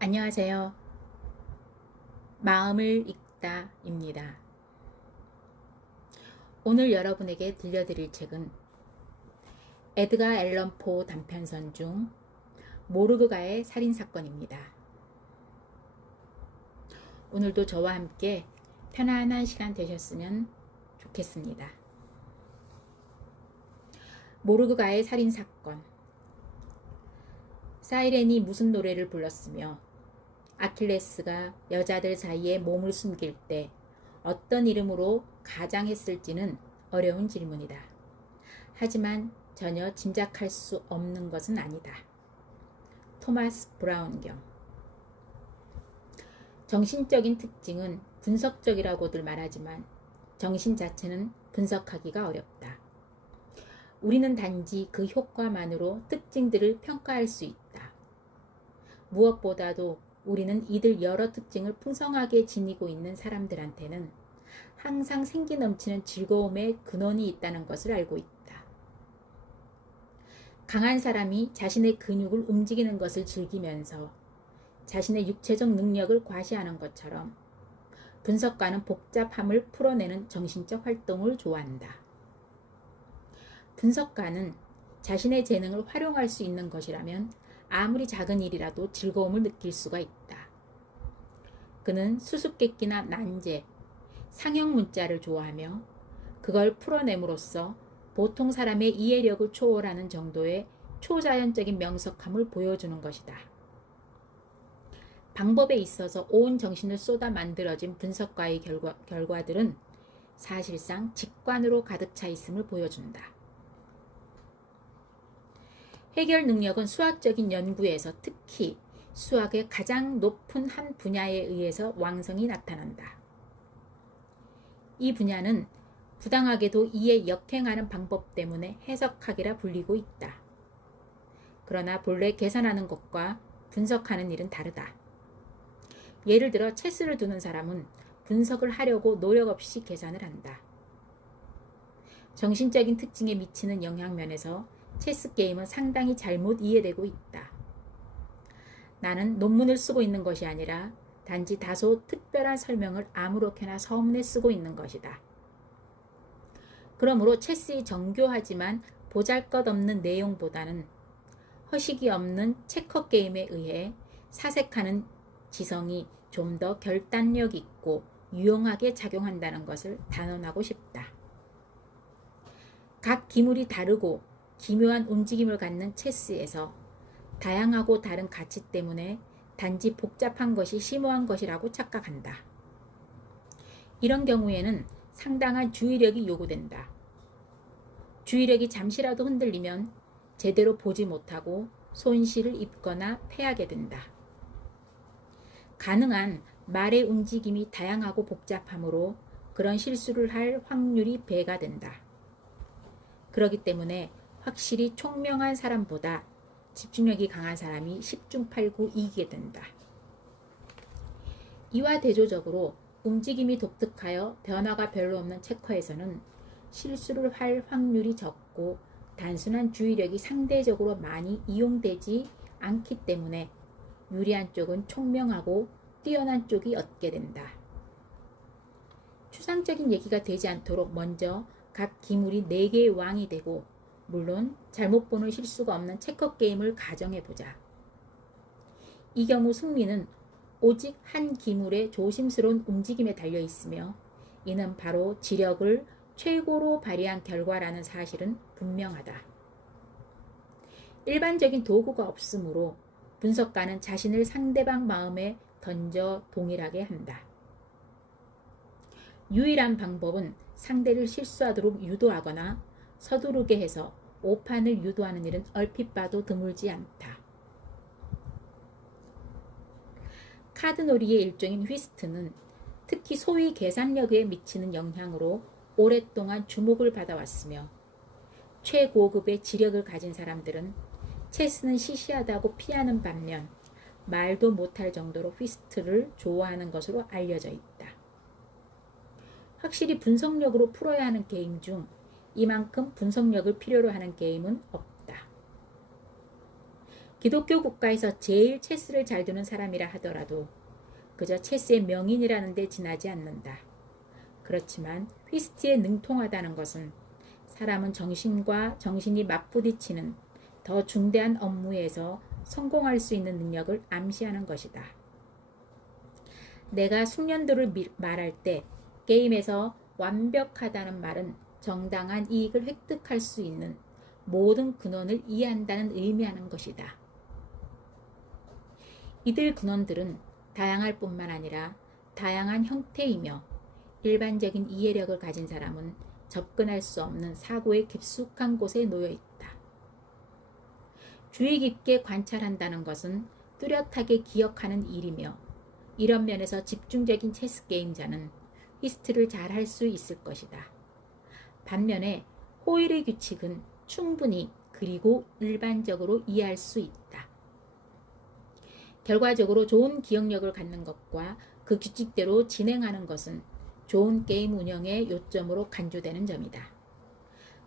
안녕하세요. 마음을 읽다입니다. 오늘 여러분에게 들려드릴 책은 에드가 앨런 포 단편선 중 모르그가의 살인사건입니다. 오늘도 저와 함께 편안한 시간 되셨으면 좋겠습니다. 모르그가의 살인사건. 사이렌이 무슨 노래를 불렀으며 아킬레스가 여자들 사이에 몸을 숨길 때 어떤 이름으로 가장했을지는 어려운 질문이다. 하지만 전혀 짐작할 수 없는 것은 아니다. 토마스 브라운경. 정신적인 특징은 분석적이라고들 말하지만 정신 자체는 분석하기가 어렵다. 우리는 단지 그 효과만으로 특징들을 평가할 수 있다. 무엇보다도 우리는 이들 여러 특징을 풍성하게 지니고 있는 사람들한테는 항상 생기 넘치는 즐거움의 근원이 있다는 것을 알고 있다. 강한 사람이 자신의 근육을 움직이는 것을 즐기면서 자신의 육체적 능력을 과시하는 것처럼 분석가는 복잡함을 풀어내는 정신적 활동을 좋아한다. 분석가는 자신의 재능을 활용할 수 있는 것이라면 아무리 작은 일이라도 즐거움을 느낄 수가 있다. 그는 수수께끼나 난제, 상형 문자를 좋아하며 그걸 풀어냄으로써 보통 사람의 이해력을 초월하는 정도의 초자연적인 명석함을 보여주는 것이다. 방법에 있어서 온 정신을 쏟아 만들어진 분석가의 결과들은 사실상 직관으로 가득 차 있음을 보여준다. 해결 능력은 수학적인 연구에서 특히 수학의 가장 높은 한 분야에 의해서 왕성히 나타난다. 이 분야는 부당하게도 이에 역행하는 방법 때문에 해석학이라 불리고 있다. 그러나 본래 계산하는 것과 분석하는 일은 다르다. 예를 들어 체스를 두는 사람은 분석을 하려고 노력 없이 계산을 한다. 정신적인 특징에 미치는 영향면에서 체스 게임은 상당히 잘못 이해되고 있다. 나는 논문을 쓰고 있는 것이 아니라 단지 다소 특별한 설명을 아무렇게나 서문에 쓰고 있는 것이다. 그러므로 체스의 정교하지만 보잘것없는 내용보다는 허식이 없는 체커 게임에 의해 사색하는 지성이 좀 더 결단력 있고 유용하게 작용한다는 것을 단언하고 싶다. 각 기물이 다르고 기묘한 움직임을 갖는 체스에서 다양하고 다른 가치 때문에 단지 복잡한 것이 심오한 것이라고 착각한다. 이런 경우에는 상당한 주의력이 요구된다. 주의력이 잠시라도 흔들리면 제대로 보지 못하고 손실을 입거나 패하게 된다. 가능한 말의 움직임이 다양하고 복잡하므로 그런 실수를 할 확률이 배가 된다. 그렇기 때문에 확실히 총명한 사람보다 집중력이 강한 사람이 10중 8구 이기게 된다. 이와 대조적으로 움직임이 독특하여 변화가 별로 없는 체커에서는 실수를 할 확률이 적고 단순한 주의력이 상대적으로 많이 이용되지 않기 때문에 유리한 쪽은 총명하고 뛰어난 쪽이 얻게 된다. 추상적인 얘기가 되지 않도록 먼저 각 기물이 4개의 왕이 되고 물론 잘못 보는 실수가 없는 체커 게임을 가정해보자. 이 경우 승리는 오직 한 기물의 조심스러운 움직임에 달려있으며 이는 바로 지력을 최고로 발휘한 결과라는 사실은 분명하다. 일반적인 도구가 없으므로 분석가는 자신을 상대방 마음에 던져 동일하게 한다. 유일한 방법은 상대를 실수하도록 유도하거나 서두르게 해서 오판을 유도하는 일은 얼핏 봐도 드물지 않다. 카드놀이의 일종인 휘스트는 특히 소위 계산력에 미치는 영향으로 오랫동안 주목을 받아왔으며 최고급의 지력을 가진 사람들은 체스는 시시하다고 피하는 반면 말도 못할 정도로 휘스트를 좋아하는 것으로 알려져 있다. 확실히 분석력으로 풀어야 하는 게임 중 이만큼 분석력을 필요로 하는 게임은 없다. 기독교 국가에서 제일 체스를 잘 두는 사람이라 하더라도 그저 체스의 명인이라는 데 지나지 않는다. 그렇지만 휘스트에 능통하다는 것은 사람은 정신과 정신이 맞부딪히는 더 중대한 업무에서 성공할 수 있는 능력을 암시하는 것이다. 내가 숙련도를 말할 때 게임에서 완벽하다는 말은 정당한 이익을 획득할 수 있는 모든 근원을 이해한다는 의미하는 것이다. 이들 근원들은 다양할 뿐만 아니라 다양한 형태이며 일반적인 이해력을 가진 사람은 접근할 수 없는 사고의 깊숙한 곳에 놓여 있다. 주의 깊게 관찰한다는 것은 뚜렷하게 기억하는 일이며 이런 면에서 집중적인 체스 게임자는 휘스트를 잘 할 수 있을 것이다. 반면에 호일의 규칙은 충분히 그리고 일반적으로 이해할 수 있다. 결과적으로 좋은 기억력을 갖는 것과 그 규칙대로 진행하는 것은 좋은 게임 운영의 요점으로 간주되는 점이다.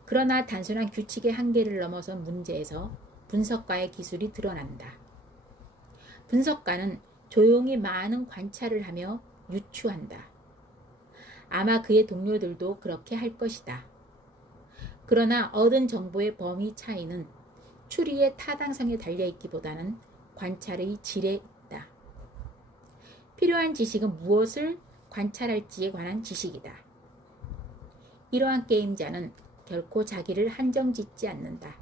그러나 단순한 규칙의 한계를 넘어선 문제에서 분석가의 기술이 드러난다. 분석가는 조용히 많은 관찰을 하며 유추한다. 아마 그의 동료들도 그렇게 할 것이다. 그러나 얻은 정보의 범위 차이는 추리의 타당성에 달려있기보다는 관찰의 질에 있다. 필요한 지식은 무엇을 관찰할지에 관한 지식이다. 이러한 게임자는 결코 자기를 한정짓지 않는다.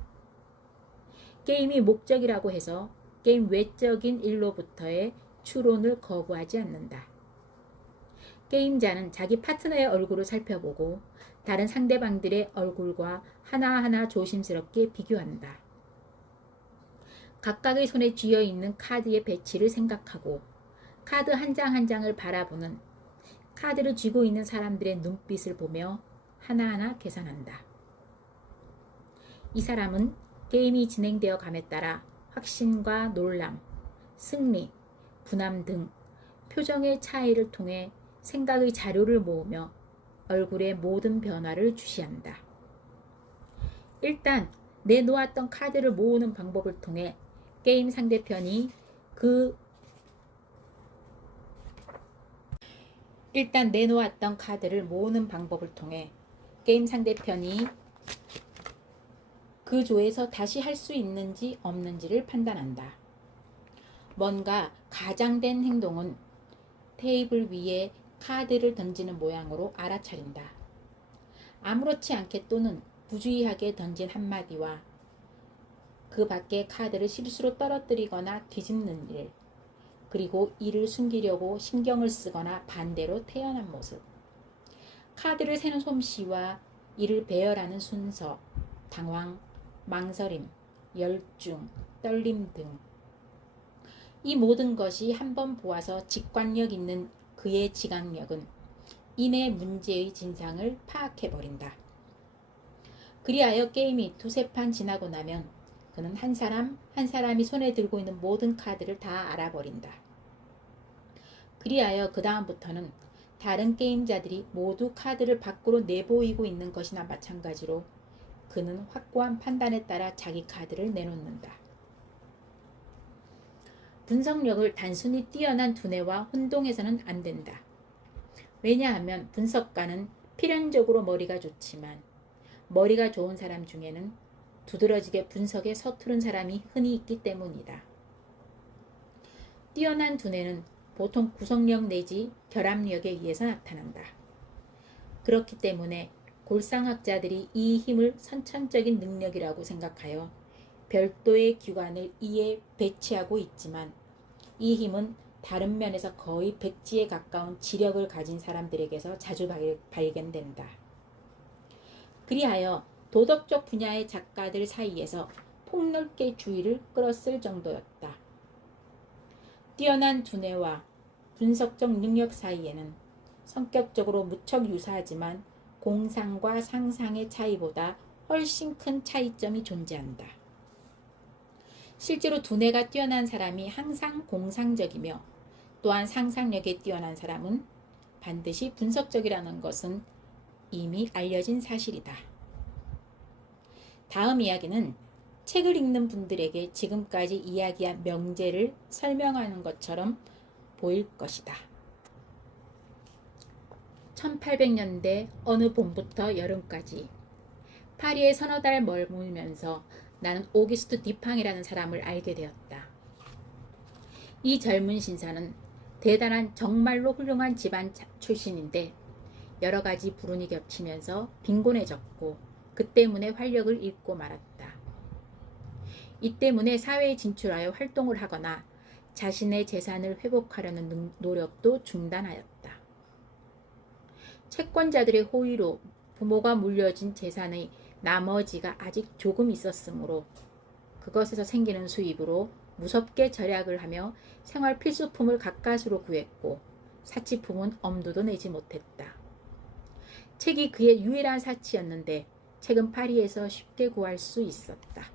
게임이 목적이라고 해서 게임 외적인 일로부터의 추론을 거부하지 않는다. 게임자는 자기 파트너의 얼굴을 살펴보고 다른 상대방들의 얼굴과 하나하나 조심스럽게 비교한다. 각각의 손에 쥐어 있는 카드의 배치를 생각하고 카드 한 장 한 장을 바라보는 카드를 쥐고 있는 사람들의 눈빛을 보며 하나하나 계산한다. 이 사람은 게임이 진행되어 감에 따라 확신과 놀람, 승리, 분함 등 표정의 차이를 통해 생각의 자료를 모으며 얼굴의 모든 변화를 주시한다. 일단 내놓았던 카드를 모으는 방법을 통해 게임 상대편이 그 조에서 다시 할 수 있는지 없는지를 판단한다. 뭔가 가장된 행동은 테이블 위에 카드를 던지는 모양으로 알아차린다. 아무렇지 않게 또는 부주의하게 던진 한마디와 그 밖에 카드를 실수로 떨어뜨리거나 뒤집는 일, 그리고 이를 숨기려고 신경을 쓰거나 반대로 태연한 모습, 카드를 세는 솜씨와 이를 배열하는 순서, 당황, 망설임, 열중, 떨림 등 이 모든 것이 한번 보아서 직관력 있는 그의 지각력은 이내 문제의 진상을 파악해버린다. 그리하여 게임이 두세 판 지나고 나면 그는 한 사람 한 사람이 손에 들고 있는 모든 카드를 다 알아버린다. 그리하여 그 다음부터는 다른 게임자들이 모두 카드를 밖으로 내보이고 있는 것이나 마찬가지로 그는 확고한 판단에 따라 자기 카드를 내놓는다. 분석력을 단순히 뛰어난 두뇌와 혼동해서는 안 된다. 왜냐하면 분석가는 필연적으로 머리가 좋지만 머리가 좋은 사람 중에는 두드러지게 분석에 서투른 사람이 흔히 있기 때문이다. 뛰어난 두뇌는 보통 구성력 내지 결합력에 의해서 나타난다. 그렇기 때문에 골상학자들이 이 힘을 선천적인 능력이라고 생각하여 별도의 기관을 이에 배치하고 있지만 이 힘은 다른 면에서 거의 백지에 가까운 지력을 가진 사람들에게서 자주 발견된다. 그리하여 도덕적 분야의 작가들 사이에서 폭넓게 주의를 끌었을 정도였다. 뛰어난 두뇌와 분석적 능력 사이에는 성격적으로 무척 유사하지만 공상과 상상의 차이보다 훨씬 큰 차이점이 존재한다. 실제로 두뇌가 뛰어난 사람이 항상 공상적이며 또한 상상력에 뛰어난 사람은 반드시 분석적이라는 것은 이미 알려진 사실이다. 다음 이야기는 책을 읽는 분들에게 지금까지 이야기한 명제를 설명하는 것처럼 보일 것이다. 1800년대 어느 봄부터 여름까지 파리에 서너 달 머물면서 나는 오기스트 디팡이라는 사람을 알게 되었다. 이 젊은 신사는 대단한 정말로 훌륭한 집안 출신인데 여러 가지 불운이 겹치면서 빈곤해졌고 그 때문에 활력을 잃고 말았다. 이 때문에 사회에 진출하여 활동을 하거나 자신의 재산을 회복하려는 노력도 중단하였다. 채권자들의 호의로 부모가 물려준 재산의 나머지가 아직 조금 있었으므로 그것에서 생기는 수입으로 무섭게 절약을 하며 생활 필수품을 가까스로 구했고 사치품은 엄두도 내지 못했다. 책이 그의 유일한 사치였는데 책은 파리에서 쉽게 구할 수 있었다.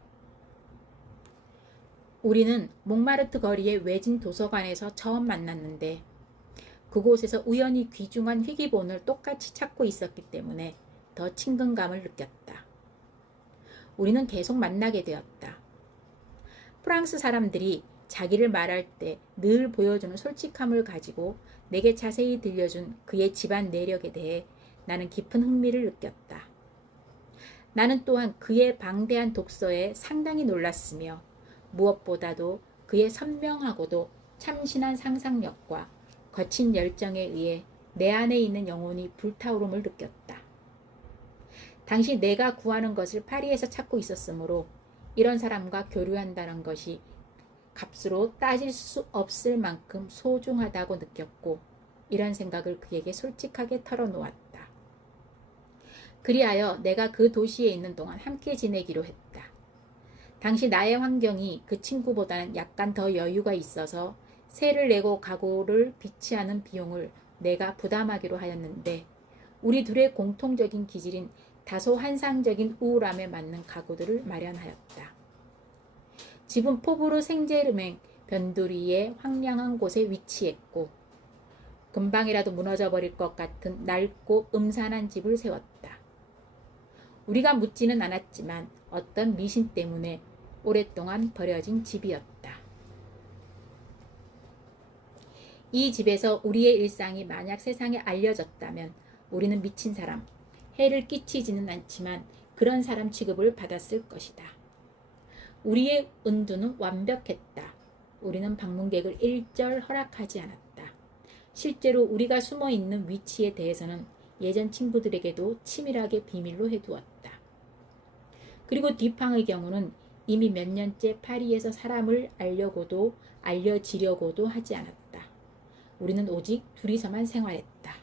우리는 몽마르트 거리의 외진 도서관에서 처음 만났는데 그곳에서 우연히 귀중한 희귀본을 똑같이 찾고 있었기 때문에 더 친근감을 느꼈다. 우리는 계속 만나게 되었다. 프랑스 사람들이 자기를 말할 때 늘 보여주는 솔직함을 가지고 내게 자세히 들려준 그의 집안 내력에 대해 나는 깊은 흥미를 느꼈다. 나는 또한 그의 방대한 독서에 상당히 놀랐으며 무엇보다도 그의 선명하고도 참신한 상상력과 거친 열정에 의해 내 안에 있는 영혼이 불타오름을 느꼈다. 당시 내가 구하는 것을 파리에서 찾고 있었으므로 이런 사람과 교류한다는 것이 값으로 따질 수 없을 만큼 소중하다고 느꼈고 이런 생각을 그에게 솔직하게 털어놓았다. 그리하여 내가 그 도시에 있는 동안 함께 지내기로 했다. 당시 나의 환경이 그 친구보다는 약간 더 여유가 있어서 세를 내고 가구를 비치하는 비용을 내가 부담하기로 하였는데 우리 둘의 공통적인 기질인 다소 환상적인 우울함에 맞는 가구들을 마련하였다. 집은 포브르 생제르맹 변두리의 황량한 곳에 위치했고 금방이라도 무너져 버릴 것 같은 낡고 음산한 집을 세웠다. 우리가 묻지는 않았지만 어떤 미신 때문에 오랫동안 버려진 집이었다. 이 집에서 우리의 일상이 만약 세상에 알려졌다면 우리는 미친 사람, 해를 끼치지는 않지만 그런 사람 취급을 받았을 것이다. 우리의 은두는 완벽했다. 우리는 방문객을 일절 허락하지 않았다. 실제로 우리가 숨어 있는 위치에 대해서는 예전 친구들에게도 치밀하게 비밀로 해두었다. 그리고 디팡의 경우는 이미 몇 년째 파리에서 사람을 알려지려고도 하지 않았다. 우리는 오직 둘이서만 생활했다.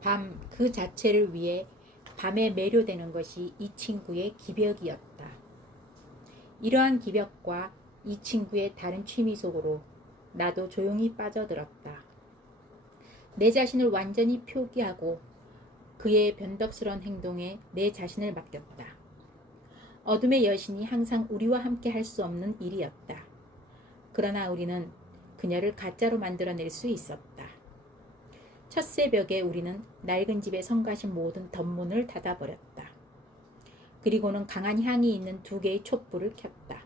밤 그 자체를 위해 밤에 매료되는 것이 이 친구의 기벽이었다. 이러한 기벽과 이 친구의 다른 취미 속으로 나도 조용히 빠져들었다. 내 자신을 완전히 표기하고 그의 변덕스러운 행동에 내 자신을 맡겼다. 어둠의 여신이 항상 우리와 함께 할 수 없는 일이었다. 그러나 우리는 그녀를 가짜로 만들어낼 수 있었다. 첫 새벽에 우리는 낡은 집에 성가신 모든 덧문을 닫아버렸다. 그리고는 강한 향이 있는 2개의 촛불을 켰다.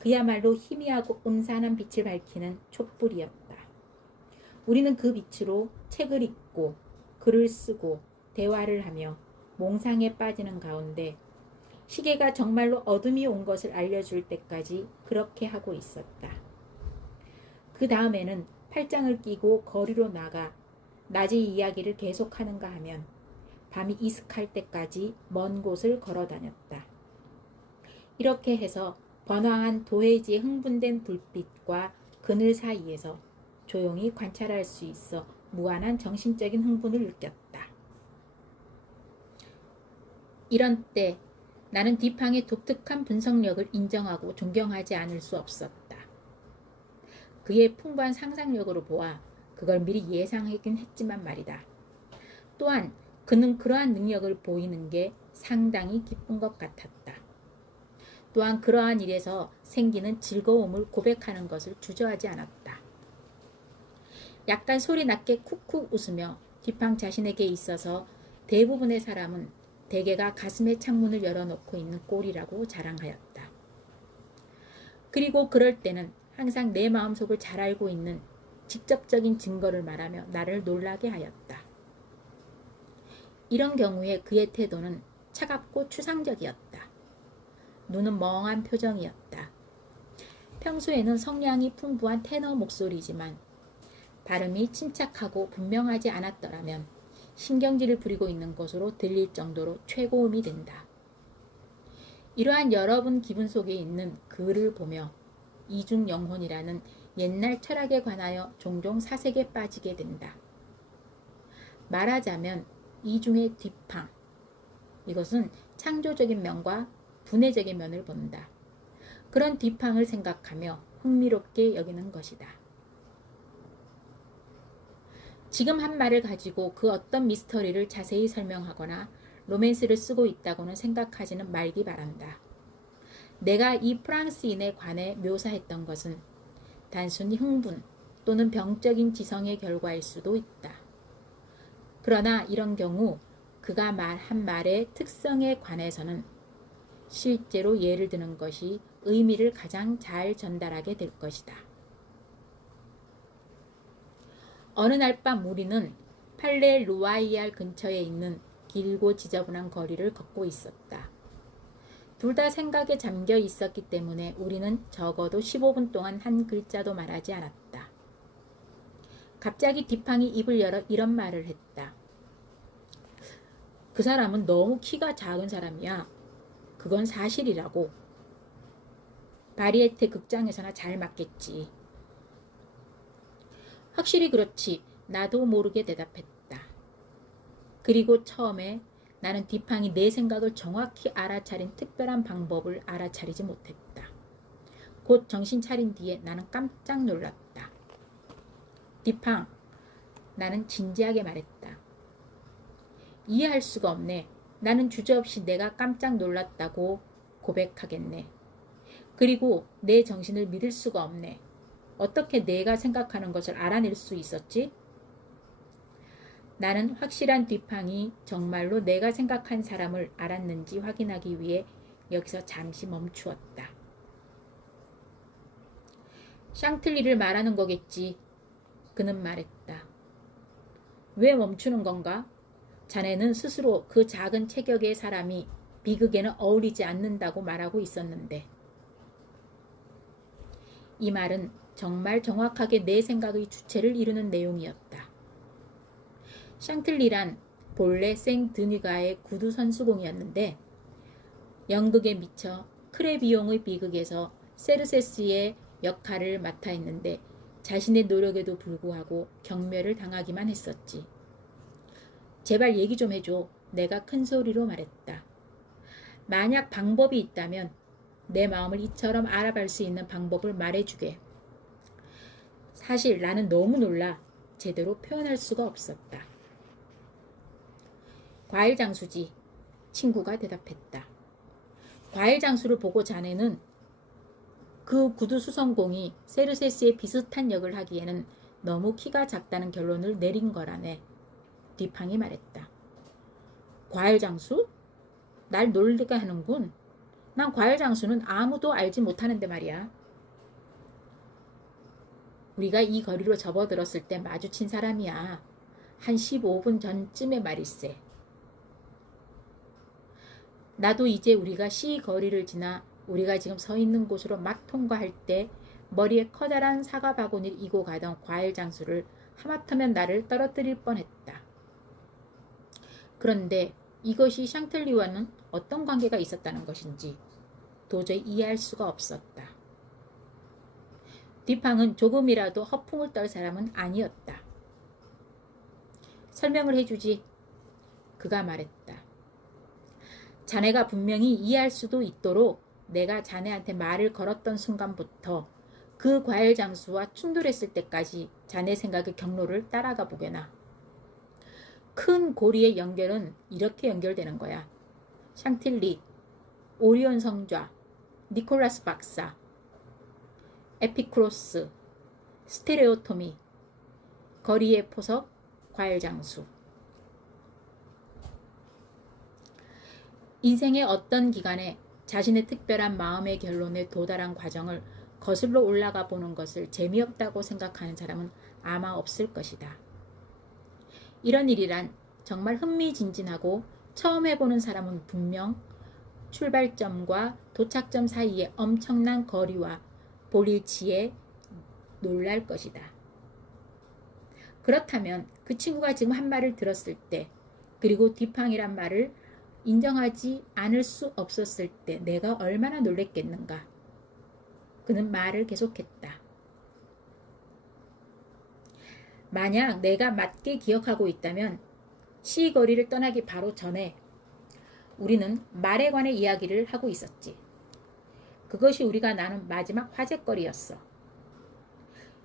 그야말로 희미하고 음산한 빛을 밝히는 촛불이었다. 우리는 그 빛으로 책을 읽고 글을 쓰고 대화를 하며 몽상에 빠지는 가운데 시계가 정말로 어둠이 온 것을 알려줄 때까지 그렇게 하고 있었다. 그 다음에는 팔짱을 끼고 거리로 나가 낮의 이야기를 계속하는가 하면 밤이 이슥할 때까지 먼 곳을 걸어 다녔다. 이렇게 해서 번화한 도해지의 흥분된 불빛과 그늘 사이에서 조용히 관찰할 수 있어 무한한 정신적인 흥분을 느꼈다. 이런 때 나는 디팡의 독특한 분석력을 인정하고 존경하지 않을 수 없었다. 그의 풍부한 상상력으로 보아 그걸 미리 예상하긴 했지만 말이다. 또한 그는 그러한 능력을 보이는 게 상당히 기쁜 것 같았다. 또한 그러한 일에서 생기는 즐거움을 고백하는 것을 주저하지 않았다. 약간 소리 낮게 쿡쿡 웃으며 디팡 자신에게 있어서 대부분의 사람은 대개가 가슴에 창문을 열어놓고 있는 꼴이라고 자랑하였다. 그리고 그럴 때는 항상 내 마음속을 잘 알고 있는 직접적인 증거를 말하며 나를 놀라게 하였다. 이런 경우에 그의 태도는 차갑고 추상적이었다. 눈은 멍한 표정이었다. 평소에는 성량이 풍부한 테너 목소리지만 발음이 침착하고 분명하지 않았더라면 신경질을 부리고 있는 것으로 들릴 정도로 최고음이 된다. 이러한 여러분 기분 속에 있는 글을 보며 이중 영혼이라는 옛날 철학에 관하여 종종 사색에 빠지게 된다. 말하자면 이중의 뒷팡, 이것은 창조적인 면과 분해적인 면을 본다. 그런 뒷팡을 생각하며 흥미롭게 여기는 것이다. 지금 한 말을 가지고 그 어떤 미스터리를 자세히 설명하거나 로맨스를 쓰고 있다고는 생각하지는 말기 바란다. 내가 이 프랑스인에 관해 묘사했던 것은 단순히 흥분 또는 병적인 지성의 결과일 수도 있다. 그러나 이런 경우 그가 한 말의 특성에 관해서는 실제로 예를 드는 것이 의미를 가장 잘 전달하게 될 것이다. 어느 날 밤 우리는 팔레 루아이알 근처에 있는 길고 지저분한 거리를 걷고 있었다. 둘 다 생각에 잠겨 있었기 때문에 우리는 적어도 15분 동안 한 글자도 말하지 않았다. 갑자기 뒷팡이 입을 열어 이런 말을 했다. 그 사람은 너무 키가 작은 사람이야. 그건 사실이라고. 바리에테 극장에서나 잘 맞겠지. 확실히 그렇지. 나도 모르게 대답했다. 그리고 처음에 나는 뒷팡이 내 생각을 정확히 알아차린 특별한 방법을 알아차리지 못했다. 곧 정신 차린 뒤에 나는 깜짝 놀랐다. 뒷팡, 나는 진지하게 말했다. 이해할 수가 없네. 나는 주저없이 내가 깜짝 놀랐다고 고백하겠네. 그리고 내 정신을 믿을 수가 없네. 어떻게 내가 생각하는 것을 알아낼 수 있었지? 나는 확실한 뒷팡이 정말로 내가 생각한 사람을 알았는지 확인하기 위해 여기서 잠시 멈추었다. 샹틀리를 말하는 거겠지. 그는 말했다. 왜 멈추는 건가? 자네는 스스로 그 작은 체격의 사람이 비극에는 어울리지 않는다고 말하고 있었는데. 이 말은 정말 정확하게 내 생각의 주체를 이루는 내용이었다. 샹틀리란 본래 생드니가의 구두 선수공이었는데 연극에 미쳐 크레비옹의 비극에서 세르세스의 역할을 맡아 했는데 자신의 노력에도 불구하고 경멸을 당하기만 했었지. 제발 얘기 좀 해줘. 내가 큰 소리로 말했다. 만약 방법이 있다면 내 마음을 이처럼 알아볼 수 있는 방법을 말해주게. 사실 나는 너무 놀라 제대로 표현할 수가 없었다. 과일 장수지. 친구가 대답했다. 과일 장수를 보고 자네는 그 구두 수성공이 세르세스의 비슷한 역을 하기에는 너무 키가 작다는 결론을 내린 거라네. 뒷팡이 말했다. 과일 장수? 날 놀리게 하는군. 난 과일 장수는 아무도 알지 못하는데 말이야. 우리가 이 거리로 접어들었을 때 마주친 사람이야. 한 15분 전쯤의 말일세. 나도 이제 우리가 시 거리를 지나 우리가 지금 서 있는 곳으로 막 통과할 때 머리에 커다란 사과 바구니를 이고 가던 과일 장수를 하마터면 나를 떨어뜨릴 뻔했다. 그런데 이것이 샹틀리와는 어떤 관계가 있었다는 것인지 도저히 이해할 수가 없었다. 뒷팡은 조금이라도 허풍을 떨 사람은 아니었다. 설명을 해주지. 그가 말했다. 자네가 분명히 이해할 수도 있도록 내가 자네한테 말을 걸었던 순간부터 그 과일 장수와 충돌했을 때까지 자네 생각의 경로를 따라가 보게나. 큰 고리의 연결은 이렇게 연결되는 거야. 샹틸리, 오리온 성좌, 니콜라스 박사, 에피쿠로스, 스테레오토미, 거리의 포석, 과일 장수. 인생의 어떤 기간에 자신의 특별한 마음의 결론에 도달한 과정을 거슬러 올라가 보는 것을 재미없다고 생각하는 사람은 아마 없을 것이다. 이런 일이란 정말 흥미진진하고 처음 해보는 사람은 분명 출발점과 도착점 사이의 엄청난 거리와 볼일치에 놀랄 것이다. 그렇다면 그 친구가 지금 한 말을 들었을 때, 그리고 디팡이란 말을 인정하지 않을 수 없었을 때 내가 얼마나 놀랬겠는가. 그는 말을 계속했다. 만약 내가 맞게 기억하고 있다면 시거리를 떠나기 바로 전에 우리는 말에 관해 이야기를 하고 있었지. 그것이 우리가 나눈 마지막 화제거리였어.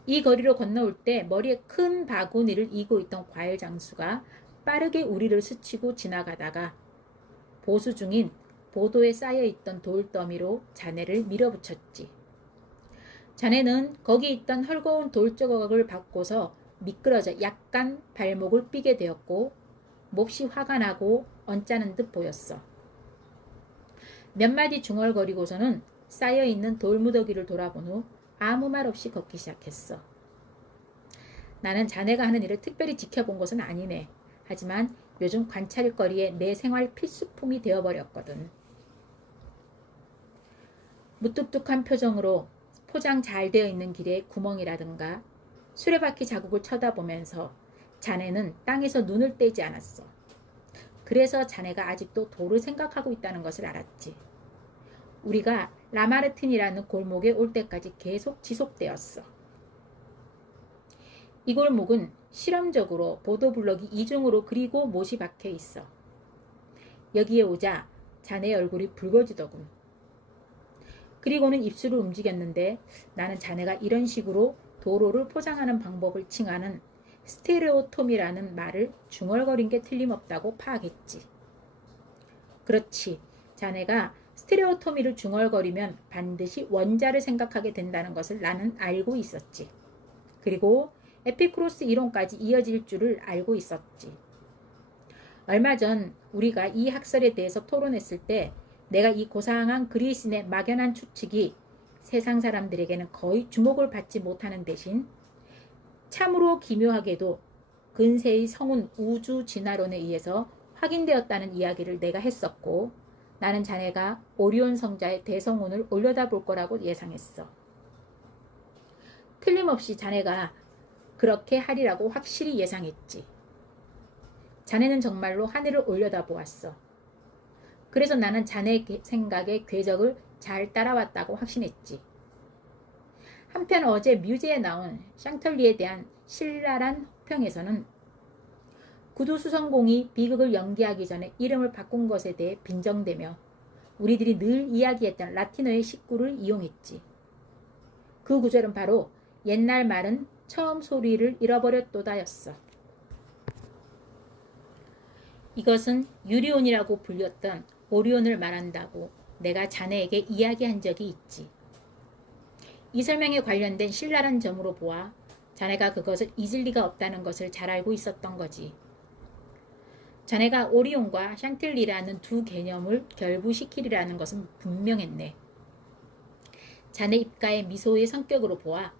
이 거리로 건너올 때 머리에 큰 바구니를 이고 있던 과일 장수가 빠르게 우리를 스치고 지나가다가 보수 중인 보도에 쌓여있던 돌더미로 자네를 밀어붙였지. 자네는 거기 있던 헐거운 돌조각을 받고서 미끄러져 약간 발목을 삐게 되었고 몹시 화가 나고 언짢은 듯 보였어. 몇 마디 중얼거리고서는 쌓여있는 돌무더기를 돌아본 후 아무 말 없이 걷기 시작했어. 나는 자네가 하는 일을 특별히 지켜본 것은 아니네. 하지만 요즘 관찰거리에 내 생활 필수품이 되어버렸거든. 무뚝뚝한 표정으로 포장 잘 되어 있는 길에 구멍이라든가 수레바퀴 자국을 쳐다보면서 자네는 땅에서 눈을 떼지 않았어. 그래서 자네가 아직도 돌을 생각하고 있다는 것을 알았지. 우리가 라마르틴이라는 골목에 올 때까지 계속 지속되었어. 이 골목은 실험적으로 보도블럭이 이중으로 그리고 못이 박혀 있어. 여기에 오자 자네의 얼굴이 붉어지더군. 그리고는 입술을 움직였는데 나는 자네가 이런 식으로 도로를 포장하는 방법을 칭하는 스테레오톰이라는 말을 중얼거린 게 틀림없다고 파악했지. 그렇지. 자네가 스테레오토미를 중얼거리면 반드시 원자를 생각하게 된다는 것을 나는 알고 있었지. 그리고 에피쿠로스 이론까지 이어질 줄을 알고 있었지. 얼마 전 우리가 이 학설에 대해서 토론했을 때 내가 이 고상한 그리스인의 막연한 추측이 세상 사람들에게는 거의 주목을 받지 못하는 대신 참으로 기묘하게도 근세의 성운 우주 진화론에 의해서 확인되었다는 이야기를 내가 했었고, 나는 자네가 오리온 성자의 대성운을 올려다볼 거라고 예상했어. 틀림없이 자네가 그렇게 하리라고 확실히 예상했지. 자네는 정말로 하늘을 올려다보았어. 그래서 나는 자네 생각의 궤적을 잘 따라왔다고 확신했지. 한편 어제 뮤제에 나온 샹털리에 대한 신랄한 혹평에서는 구두수성공이 비극을 연기하기 전에 이름을 바꾼 것에 대해 빈정대며 우리들이 늘 이야기했던 라틴어의 식구를 이용했지. 그 구절은 바로 옛날 말은 처음 소리를 잃어버렸도다였어. 이것은 유리온이라고 불렸던 오리온을 말한다고 내가 자네에게 이야기한 적이 있지. 이 설명에 관련된 신랄한 점으로 보아 자네가 그것을 잊을 리가 없다는 것을 잘 알고 있었던 거지. 자네가 오리온과 샹틀리라는 두 개념을 결부시키리라는 것은 분명했네. 자네 입가의 미소의 성격으로 보아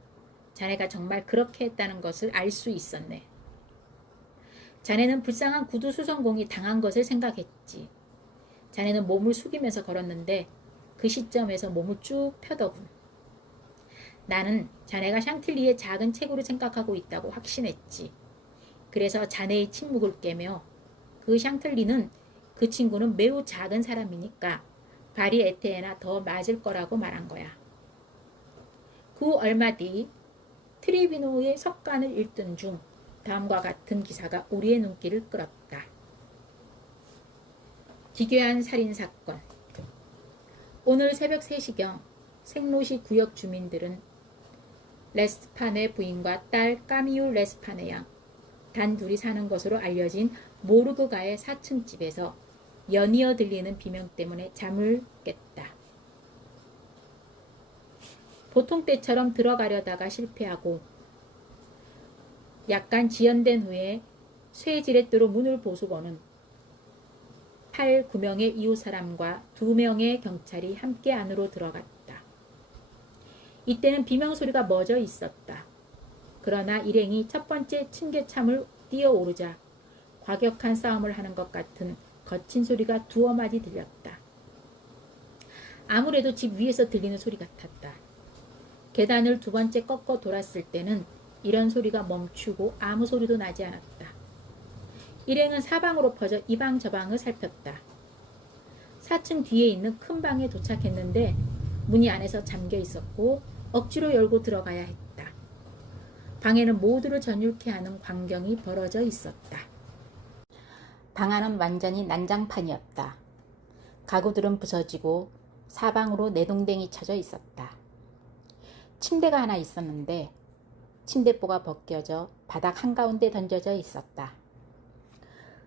자네가 정말 그렇게 했다는 것을 알 수 있었네. 자네는 불쌍한 구두수성공이 당한 것을 생각했지. 자네는 몸을 숙이면서 걸었는데 그 시점에서 몸을 쭉 펴더군. 나는 자네가 샹틀리의 작은 체구를 생각하고 있다고 확신했지. 그래서 자네의 침묵을 깨며 그 샹틀리는 그 친구는 매우 작은 사람이니까 바리 에테에나 더 맞을 거라고 말한 거야. 그 얼마 뒤 트리비노의 석간을 읽던 중 다음과 같은 기사가 우리의 눈길을 끌었다. 기괴한 살인사건. 오늘 새벽 3시경 생로시 구역 주민들은 레스파네 부인과 딸 까미유 레스파네 양 단둘이 사는 것으로 알려진 모르그가의 4층 집에서 연이어 들리는 비명 때문에 잠을 깼다. 보통 때처럼 들어가려다가 실패하고 약간 지연된 후에 쇠지렛대로 문을 보수고는 8, 9명의 이웃 사람과 2명의 경찰이 함께 안으로 들어갔다. 이때는 비명소리가 멎어 있었다. 그러나 일행이 첫 번째 층계참을 뛰어오르자 과격한 싸움을 하는 것 같은 거친 소리가 두어 마디 들렸다. 아무래도 집 위에서 들리는 소리 같았다. 계단을 두 번째 꺾어 돌았을 때는 이런 소리가 멈추고 아무 소리도 나지 않았다. 일행은 사방으로 퍼져 이방 저방을 살폈다. 4층 뒤에 있는 큰 방에 도착했는데 문이 안에서 잠겨 있었고 억지로 열고 들어가야 했다. 방에는 모두를 전율케 하는 광경이 벌어져 있었다. 방 안은 완전히 난장판이었다. 가구들은 부서지고 사방으로 내동댕이 쳐져 있었다. 침대가 하나 있었는데 침대보가 벗겨져 바닥 한가운데 던져져 있었다.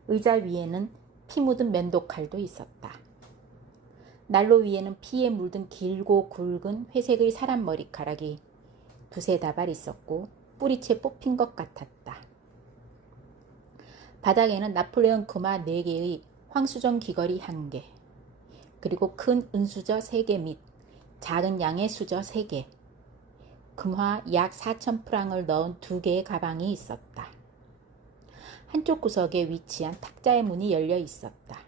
의자 위에는 피 묻은 면도칼도 있었다. 난로 위에는 피에 물든 길고 굵은 회색의 사람 머리카락이 두세 다발 있었고 뿌리채 뽑힌 것 같았다. 바닥에는 나폴레옹 금화 4개의 황수정 귀걸이 1개, 그리고 큰 은수저 3개 및 작은 양의 수저 3개, 금화 약 4,000프랑을 넣은 2개의 가방이 있었다. 한쪽 구석에 위치한 탁자의 문이 열려 있었다.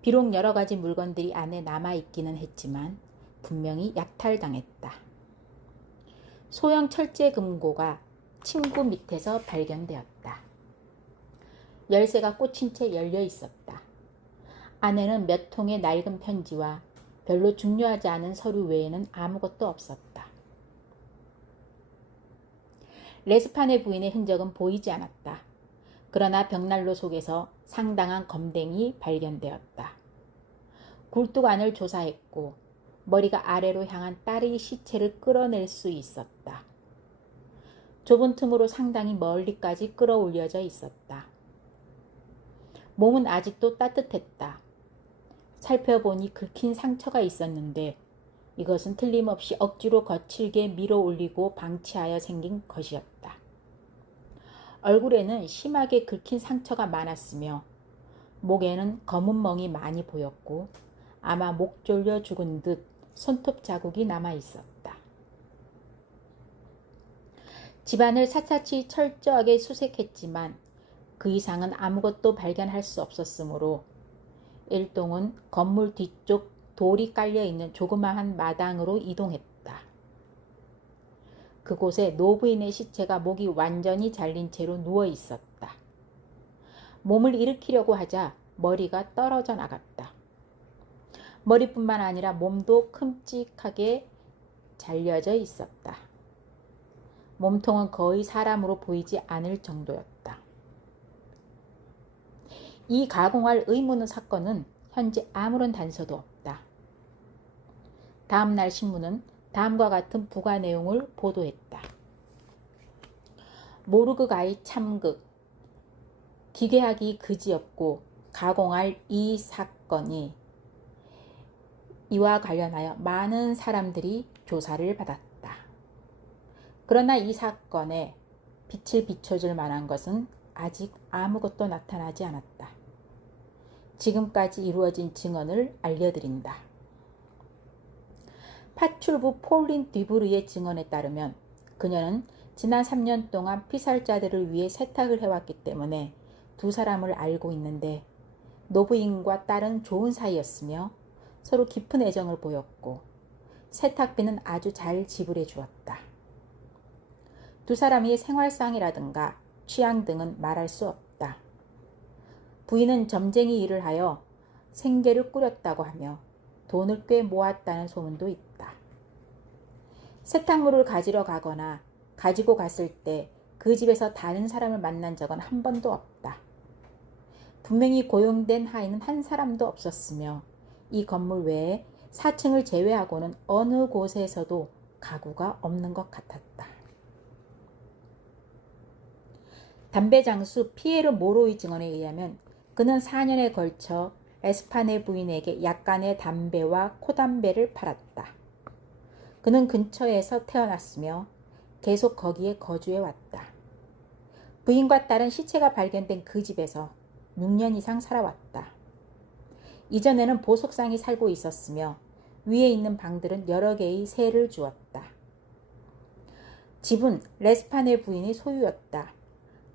비록 여러 가지 물건들이 안에 남아있기는 했지만 분명히 약탈당했다. 소형 철제 금고가 침구 밑에서 발견되었다. 열쇠가 꽂힌 채 열려 있었다. 안에는 몇 통의 낡은 편지와 별로 중요하지 않은 서류 외에는 아무것도 없었다. 레스판의 부인의 흔적은 보이지 않았다. 그러나 벽난로 속에서 상당한 검댕이 발견되었다. 굴뚝 안을 조사했고 머리가 아래로 향한 딸의 시체를 끌어낼 수 있었다. 좁은 틈으로 상당히 멀리까지 끌어올려져 있었다. 몸은 아직도 따뜻했다. 살펴보니 긁힌 상처가 있었는데 이것은 틀림없이 억지로 거칠게 밀어 올리고 방치하여 생긴 것이었다. 얼굴에는 심하게 긁힌 상처가 많았으며 목에는 검은 멍이 많이 보였고 아마 목 졸려 죽은 듯 손톱 자국이 남아 있었다. 집안을 샅샅이 철저하게 수색했지만 그 이상은 아무것도 발견할 수 없었으므로 일동은 건물 뒤쪽 돌이 깔려있는 조그마한 마당으로 이동했다. 그곳에 노부인의 시체가 목이 완전히 잘린 채로 누워 있었다. 몸을 일으키려고 하자 머리가 떨어져 나갔다. 머리뿐만 아니라 몸도 큼직하게 잘려져 있었다. 몸통은 거의 사람으로 보이지 않을 정도였다. 이 가공할 의문 사건은 현재 아무런 단서도 없다. 다음 날 신문은 다음과 같은 부가 내용을 보도했다. 모르그가의 참극, 기괴하기 그지없고 가공할 이 사건이 이와 관련하여 많은 사람들이 조사를 받았다. 그러나 이 사건에 빛을 비춰줄 만한 것은 아직 아무것도 나타나지 않았다. 지금까지 이루어진 증언을 알려드린다. 파출부 폴린 뒤브르의 증언에 따르면 그녀는 지난 3년 동안 피살자들을 위해 세탁을 해왔기 때문에 두 사람을 알고 있는데 노부인과 딸은 좋은 사이였으며 서로 깊은 애정을 보였고 세탁비는 아주 잘 지불해 주었다. 두 사람의 생활상이라든가 취향 등은 말할 수 없다. 부인은 점쟁이 일을 하여 생계를 꾸렸다고 하며 돈을 꽤 모았다는 소문도 있다. 세탁물을 가지러 가거나 가지고 갔을 때 그 집에서 다른 사람을 만난 적은 한 번도 없다. 분명히 고용된 하인은 한 사람도 없었으며 이 건물 외에 4층을 제외하고는 어느 곳에서도 가구가 없는 것 같았다. 담배 장수 피에르 모로의 증언에 의하면 그는 4년에 걸쳐 에스파네 부인에게 약간의 담배와 코담배를 팔았다. 그는 근처에서 태어났으며 계속 거기에 거주해 왔다. 부인과 딸은 시체가 발견된 그 집에서 6년 이상 살아왔다. 이전에는 보석상이 살고 있었으며 위에 있는 방들은 여러 개의 새를 주었다. 집은 레스판의 부인의 소유였다.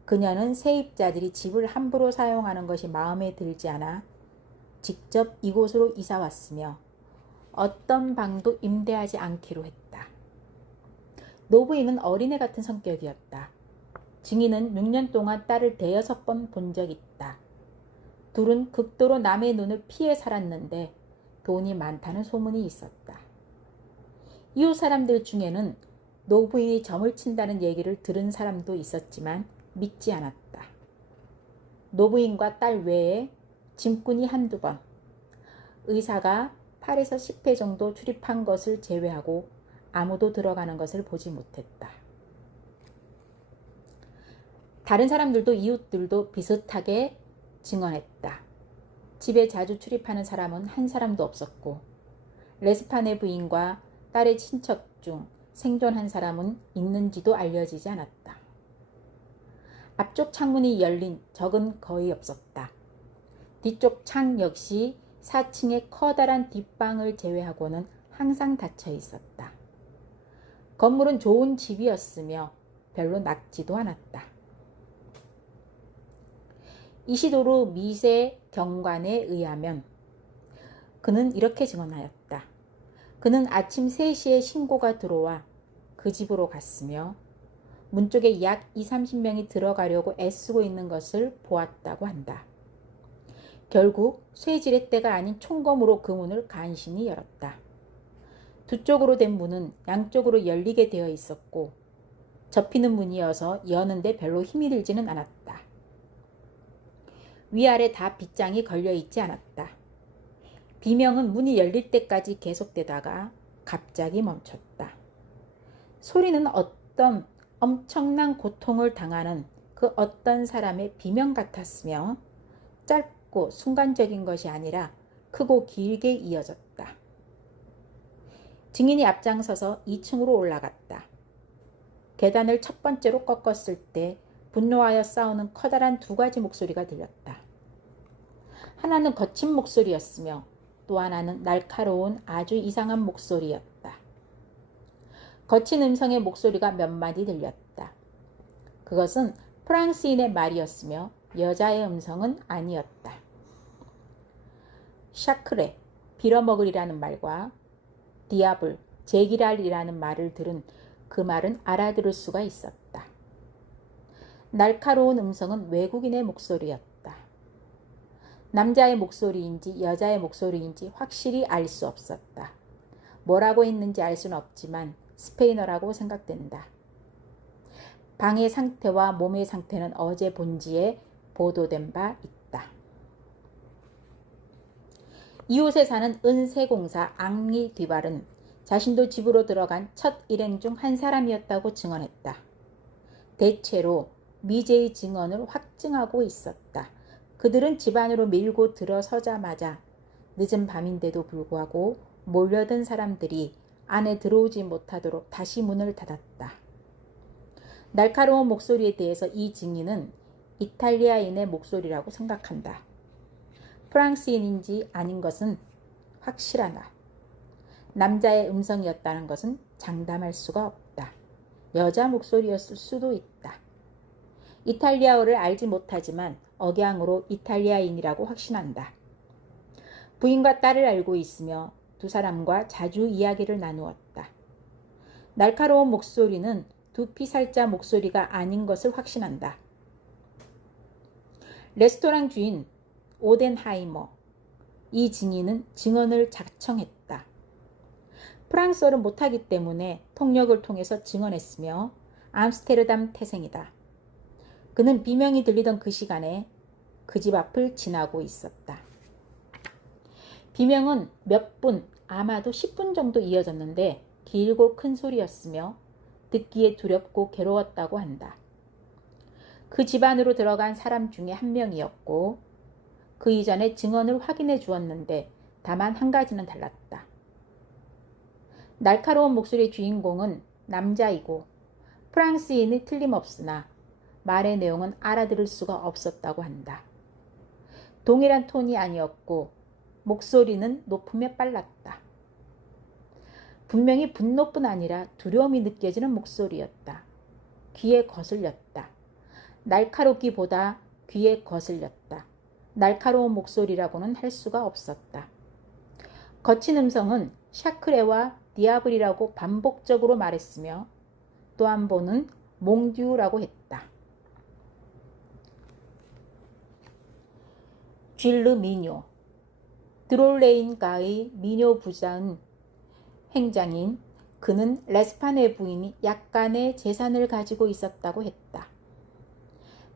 그녀는 세입자들이 집을 함부로 사용하는 것이 마음에 들지 않아 직접 이곳으로 이사 왔으며 어떤 방도 임대하지 않기로 했다. 노부인은 어린애 같은 성격이었다. 증인은 6년 동안 딸을 대여섯 번 본 적 있다. 둘은 극도로 남의 눈을 피해 살았는데 돈이 많다는 소문이 있었다. 이웃 사람들 중에는 노부인이 점을 친다는 얘기를 들은 사람도 있었지만 믿지 않았다. 노부인과 딸 외에 짐꾼이 한두 번, 의사가 8에서 10회 정도 출입한 것을 제외하고 아무도 들어가는 것을 보지 못했다. 다른 사람들도 이웃들도 비슷하게 증언했다. 집에 자주 출입하는 사람은 한 사람도 없었고 레스판의 부인과 딸의 친척 중 생존한 사람은 있는지도 알려지지 않았다. 앞쪽 창문이 열린 적은 거의 없었다. 뒤쪽 창 역시 4층의 커다란 뒷방을 제외하고는 항상 닫혀 있었다. 건물은 좋은 집이었으며 별로 낡지도 않았다. 이시도르 미세 경관에 의하면 그는 이렇게 증언하였다. 그는 아침 3시에 신고가 들어와 그 집으로 갔으며 문 쪽에 약 20-30명이 들어가려고 애쓰고 있는 것을 보았다고 한다. 결국 쇠질의 때가 아닌 총검으로 그 문을 간신히 열었다. 두 쪽으로 된 문은 양쪽으로 열리게 되어 있었고 접히는 문이어서 여는데 별로 힘이 들지는 않았다. 위아래 다 빗장이 걸려있지 않았다. 비명은 문이 열릴 때까지 계속되다가 갑자기 멈췄다. 소리는 어떤 엄청난 고통을 당하는 그 어떤 사람의 비명 같았으며 짧고 순간적인 것이 아니라 크고 길게 이어졌다. 증인이 앞장서서 2층으로 올라갔다. 계단을 첫 번째로 꺾었을 때 분노하여 싸우는 커다란 두 가지 목소리가 들렸다. 하나는 거친 목소리였으며 또 하나는 날카로운 아주 이상한 목소리였다. 거친 음성의 목소리가 몇 마디 들렸다. 그것은 프랑스인의 말이었으며 여자의 음성은 아니었다. 샤크레, 빌어먹으리라는 말과 디아블, 제기랄이라는 말을 들은 그 말은 알아들을 수가 있었다. 날카로운 음성은 외국인의 목소리였다. 남자의 목소리인지 여자의 목소리인지 확실히 알 수 없었다. 뭐라고 했는지 알 수는 없지만 스페인어라고 생각된다. 방의 상태와 몸의 상태는 어제 본지에 보도된 바 있다. 이웃에 사는 은세공사 앙리 뒤발은 자신도 집으로 들어간 첫 일행 중 한 사람이었다고 증언했다. 대체로 미제의 증언을 확증하고 있었다. 그들은 집 안으로 밀고 들어서자마자 늦은 밤인데도 불구하고 몰려든 사람들이 안에 들어오지 못하도록 다시 문을 닫았다. 날카로운 목소리에 대해서 이 증인은 이탈리아인의 목소리라고 생각한다. 프랑스인인지 아닌 것은 확실하다. 남자의 음성이었다는 것은 장담할 수가 없다. 여자 목소리였을 수도 있다. 이탈리아어를 알지 못하지만 억양으로 이탈리아인이라고 확신한다. 부인과 딸을 알고 있으며 두 사람과 자주 이야기를 나누었다. 날카로운 목소리는 두 피살자 목소리가 아닌 것을 확신한다. 레스토랑 주인 오덴하이머, 이 증인은 증언을 작성했다. 프랑스어를 못하기 때문에 통역을 통해서 증언했으며 암스테르담 태생이다. 그는 비명이 들리던 그 시간에 그 집 앞을 지나고 있었다. 비명은 몇 분, 아마도 10분 정도 이어졌는데 길고 큰 소리였으며 듣기에 두렵고 괴로웠다고 한다. 그 집 안으로 들어간 사람 중에 한 명이었고 그 이전에 증언을 확인해 주었는데 다만 한 가지는 달랐다. 날카로운 목소리의 주인공은 남자이고 프랑스인이 틀림없으나 말의 내용은 알아들을 수가 없었다고 한다. 동일한 톤이 아니었고 목소리는 높음에 빨랐다. 분명히 분노뿐 아니라 두려움이 느껴지는 목소리였다. 귀에 거슬렸다. 날카롭기보다 귀에 거슬렸다. 날카로운 목소리라고는 할 수가 없었다. 거친 음성은 샤크레와 디아블이라고 반복적으로 말했으며 또 한 번은 몽듀라고 했다. 쥘르 미뇨, 드롤레인가의 미뇨 부자은 행장인 그는 레스파네 부인이 약간의 재산을 가지고 있었다고 했다.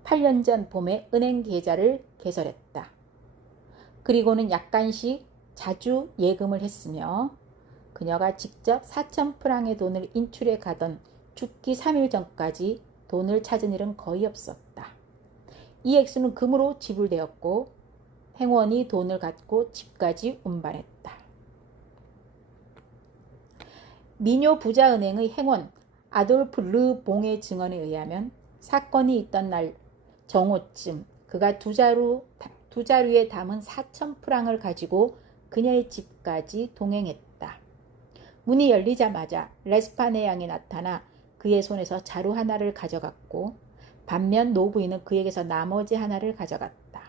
8년 전 봄에 은행 계좌를 개설했다. 그리고는 약간씩 자주 예금을 했으며 그녀가 직접 4,000프랑의 돈을 인출해 가던 죽기 3일 전까지 돈을 찾은 일은 거의 없었다. 이 액수는 금으로 지불되었고 행원이 돈을 갖고 집까지 운반했다. 미뇨 부자은행의 행원 아돌프 르 봉의 증언에 의하면 사건이 있던 날 정오쯤 그가 두 자루에 담은 4,000프랑을 가지고 그녀의 집까지 동행했다. 문이 열리자마자 레스파네 양이 나타나 그의 손에서 자루 하나를 가져갔고 반면 노부인은 그에게서 나머지 하나를 가져갔다.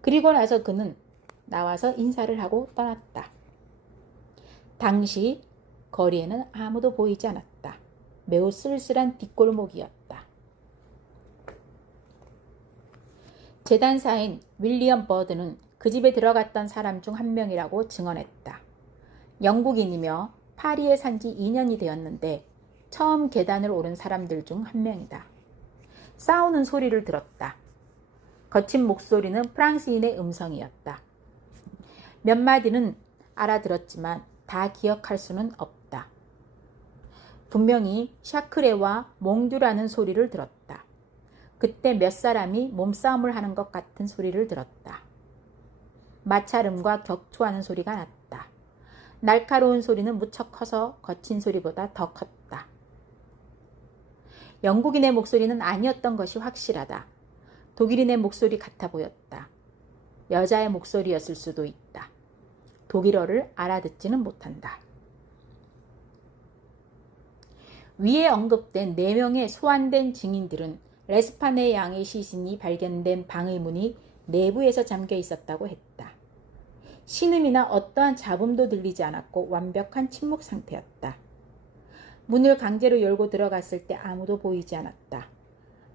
그리고 나서 그는 나와서 인사를 하고 떠났다. 당시 거리에는 아무도 보이지 않았다. 매우 쓸쓸한 뒷골목이었다. 재단사인 윌리엄 버드는 그 집에 들어갔던 사람 중 한 명이라고 증언했다. 영국인이며 파리에 산 지 2년이 되었는데 처음 계단을 오른 사람들 중 한 명이다. 싸우는 소리를 들었다. 거친 목소리는 프랑스인의 음성이었다. 몇 마디는 알아들었지만 다 기억할 수는 없다. 분명히 샤크레와 몽듀라는 소리를 들었다. 그때 몇 사람이 몸싸움을 하는 것 같은 소리를 들었다. 마찰음과 격투하는 소리가 났다. 날카로운 소리는 무척 커서 거친 소리보다 더 컸다. 영국인의 목소리는 아니었던 것이 확실하다. 독일인의 목소리 같아 보였다. 여자의 목소리였을 수도 있다. 독일어를 알아듣지는 못한다. 위에 언급된 4명의 소환된 증인들은 레스파네 양의 시신이 발견된 방의 문이 내부에서 잠겨 있었다고 했다. 신음이나 어떠한 잡음도 들리지 않았고 완벽한 침묵 상태였다. 문을 강제로 열고 들어갔을 때 아무도 보이지 않았다.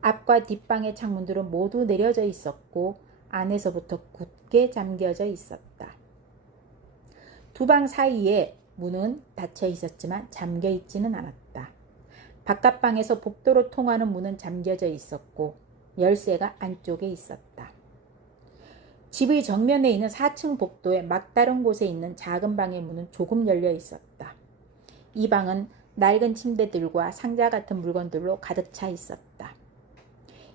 앞과 뒷방의 창문들은 모두 내려져 있었고 안에서부터 굳게 잠겨져 있었다. 두 방 사이에 문은 닫혀 있었지만 잠겨 있지는 않았다. 바깥방에서 복도로 통하는 문은 잠겨져 있었고 열쇠가 안쪽에 있었다. 집의 정면에 있는 4층 복도의 막다른 곳에 있는 작은 방의 문은 조금 열려 있었다. 이 방은 낡은 침대들과 상자 같은 물건들로 가득 차 있었다.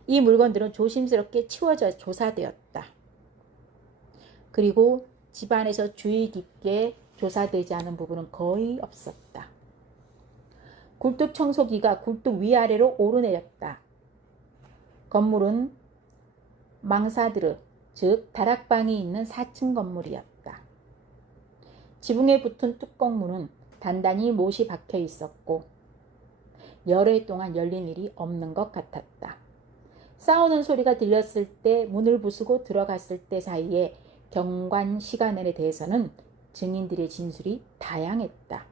이 물건들은 조심스럽게 치워져 조사되었다. 그리고 집안에서 주의 깊게 조사되지 않은 부분은 거의 없었다. 굴뚝 청소기가 굴뚝 위아래로 오르내렸다. 건물은 망사드르, 즉 다락방이 있는 4층 건물이었다. 지붕에 붙은 뚜껑문은 단단히 못이 박혀 있었고 여러 해 동안 열린 일이 없는 것 같았다. 싸우는 소리가 들렸을 때 문을 부수고 들어갔을 때 사이에 경관 시간에 대해서는 증인들의 진술이 다양했다.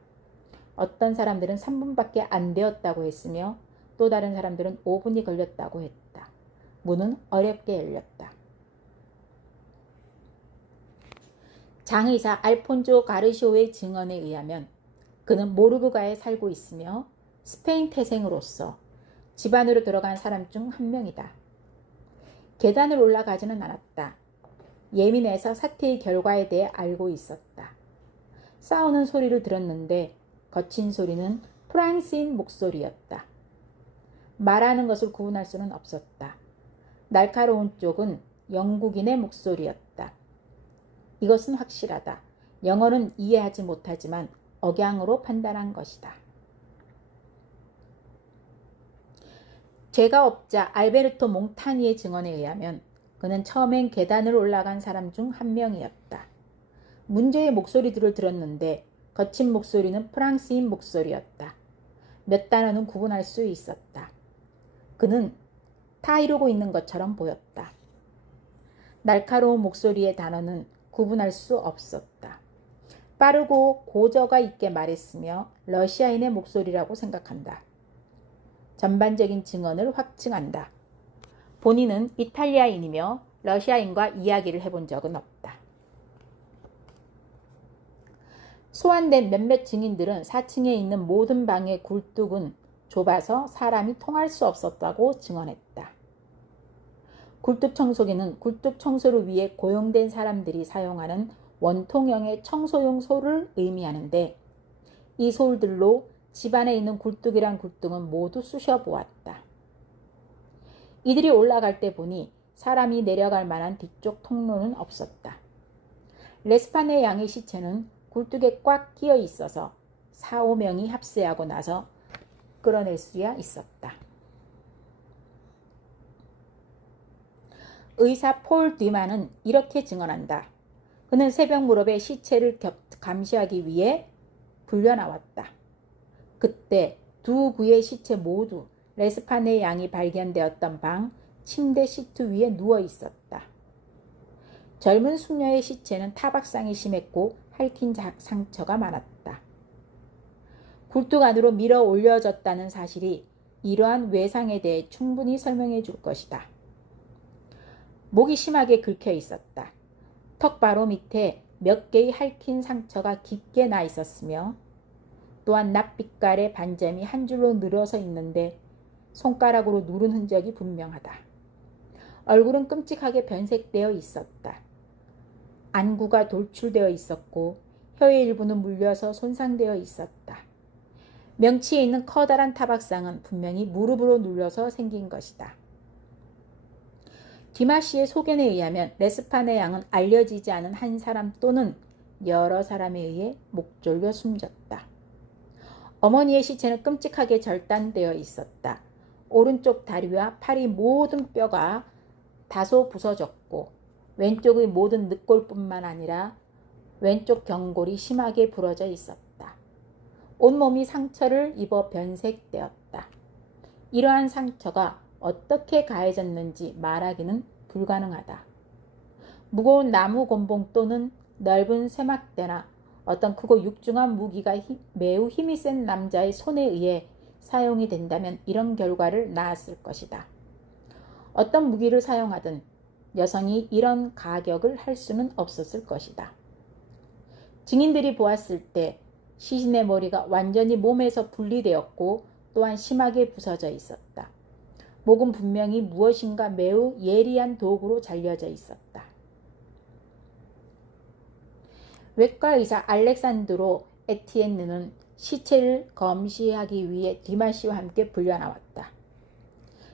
어떤 사람들은 3분밖에 안 되었다고 했으며 또 다른 사람들은 5분이 걸렸다고 했다. 문은 어렵게 열렸다. 장의사 알폰조 가르시오의 증언에 의하면 그는 모르그가에 살고 있으며 스페인 태생으로서 집 안으로 들어간 사람 중 한 명이다. 계단을 올라가지는 않았다. 예민해서 사태의 결과에 대해 알고 있었다. 싸우는 소리를 들었는데 거친 소리는 프랑스인 목소리였다. 말하는 것을 구분할 수는 없었다. 날카로운 쪽은 영국인의 목소리였다. 이것은 확실하다. 영어는 이해하지 못하지만 억양으로 판단한 것이다. 죄가업자 알베르토 몽타니의 증언에 의하면 그는 처음엔 계단을 올라간 사람 중 한 명이었다. 문제의 목소리들을 들었는데 거친 목소리는 프랑스인 목소리였다. 몇 단어는 구분할 수 있었다. 그는 다 이루고 있는 것처럼 보였다. 날카로운 목소리의 단어는 구분할 수 없었다. 빠르고 고저가 있게 말했으며 러시아인의 목소리라고 생각한다. 전반적인 증언을 확증한다. 본인은 이탈리아인이며 러시아인과 이야기를 해본 적은 없다. 소환된 몇몇 증인들은 4층에 있는 모든 방의 굴뚝은 좁아서 사람이 통할 수 없었다고 증언했다. 굴뚝 청소기는 굴뚝 청소를 위해 고용된 사람들이 사용하는 원통형의 청소용 소를 의미하는데 이 소들로 집안에 있는 굴뚝이란 굴뚝은 모두 쑤셔 보았다. 이들이 올라갈 때 보니 사람이 내려갈 만한 뒤쪽 통로는 없었다. 레스파네 양의 시체는 굴뚝에 꽉 끼어 있어서 4, 5명이 합세하고 나서 끌어낼 수야 있었다. 의사 폴 뒤만은 이렇게 증언한다. 그는 새벽 무렵에 시체를 감시하기 위해 불려 나왔다. 그때 두 구의 시체 모두 레스파네 양이 발견되었던 방 침대 시트 위에 누워 있었다. 젊은 숙녀의 시체는 타박상이 심했고 핥힌 상처가 많았다. 굴뚝 안으로 밀어 올려졌다는 사실이 이러한 외상에 대해 충분히 설명해 줄 것이다. 목이 심하게 긁혀 있었다. 턱바로 밑에 몇 개의 핥힌 상처가 깊게 나 있었으며 또한 낯빛깔의 반점이 한 줄로 늘어서 있는데 손가락으로 누른 흔적이 분명하다. 얼굴은 끔찍하게 변색되어 있었다. 안구가 돌출되어 있었고 혀의 일부는 물려서 손상되어 있었다. 명치에 있는 커다란 타박상은 분명히 무릎으로 눌려서 생긴 것이다. 디마시의 소견에 의하면 레스파네 양은 알려지지 않은 한 사람 또는 여러 사람에 의해 목 졸려 숨졌다. 어머니의 시체는 끔찍하게 절단되어 있었다. 오른쪽 다리와 팔이 모든 뼈가 다소 부서졌고 왼쪽의 모든 늑골뿐만 아니라 왼쪽 경골이 심하게 부러져 있었다. 온몸이 상처를 입어 변색되었다. 이러한 상처가 어떻게 가해졌는지 말하기는 불가능하다. 무거운 나무 곤봉 또는 넓은 쇠막대나 어떤 크고 육중한 무기가 매우 힘이 센 남자의 손에 의해 사용이 된다면 이런 결과를 낳았을 것이다. 어떤 무기를 사용하든 여성이 이런 가격을 할 수는 없었을 것이다. 증인들이 보았을 때 시신의 머리가 완전히 몸에서 분리되었고 또한 심하게 부서져 있었다. 목은 분명히 무엇인가 매우 예리한 도구로 잘려져 있었다. 외과 의사 알렉산드로 에티엔느는 시체를 검시하기 위해 디마시와 함께 불려 나왔다.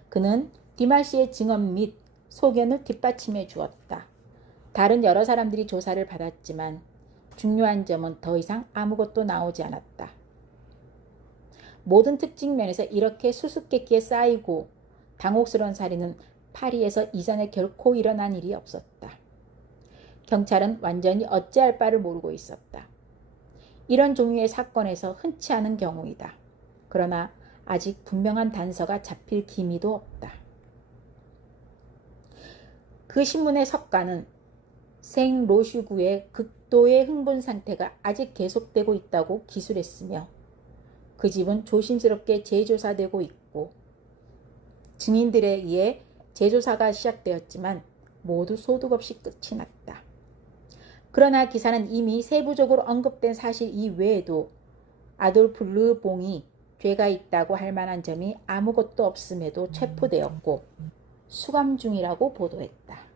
그는 디마시의 증언 및 소견을 뒷받침해 주었다. 다른 여러 사람들이 조사를 받았지만 중요한 점은 더 이상 아무것도 나오지 않았다. 모든 특징 면에서 이렇게 수수께끼에 쌓이고 당혹스러운 살인은 파리에서 이전에 결코 일어난 일이 없었다. 경찰은 완전히 어찌할 바를 모르고 있었다. 이런 종류의 사건에서 흔치 않은 경우이다. 그러나 아직 분명한 단서가 잡힐 기미도 없다. 그 신문의 석가는 생로슈구의 극도의 흥분 상태가 아직 계속되고 있다고 기술했으며 그 집은 조심스럽게 재조사되고 있고 증인들에 의해 재조사가 시작되었지만 모두 소득 없이 끝이 났다. 그러나 기사는 이미 세부적으로 언급된 사실 이외에도 아돌프 르봉이 죄가 있다고 할 만한 점이 아무것도 없음에도 체포되었고 수감 중이라고 보도했다.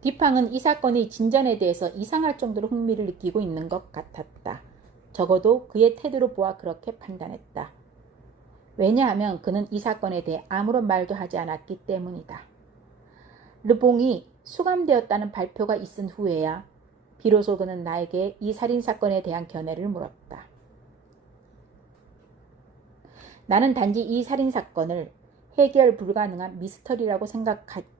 디팡은 이 사건의 진전에 대해서 이상할 정도로 흥미를 느끼고 있는 것 같았다. 적어도 그의 태도를 보아 그렇게 판단했다. 왜냐하면 그는 이 사건에 대해 아무런 말도 하지 않았기 때문이다. 르봉이 수감되었다는 발표가 있은 후에야 비로소 그는 나에게 이 살인사건에 대한 견해를 물었다. 나는 단지 이 살인사건을 해결 불가능한 미스터리라고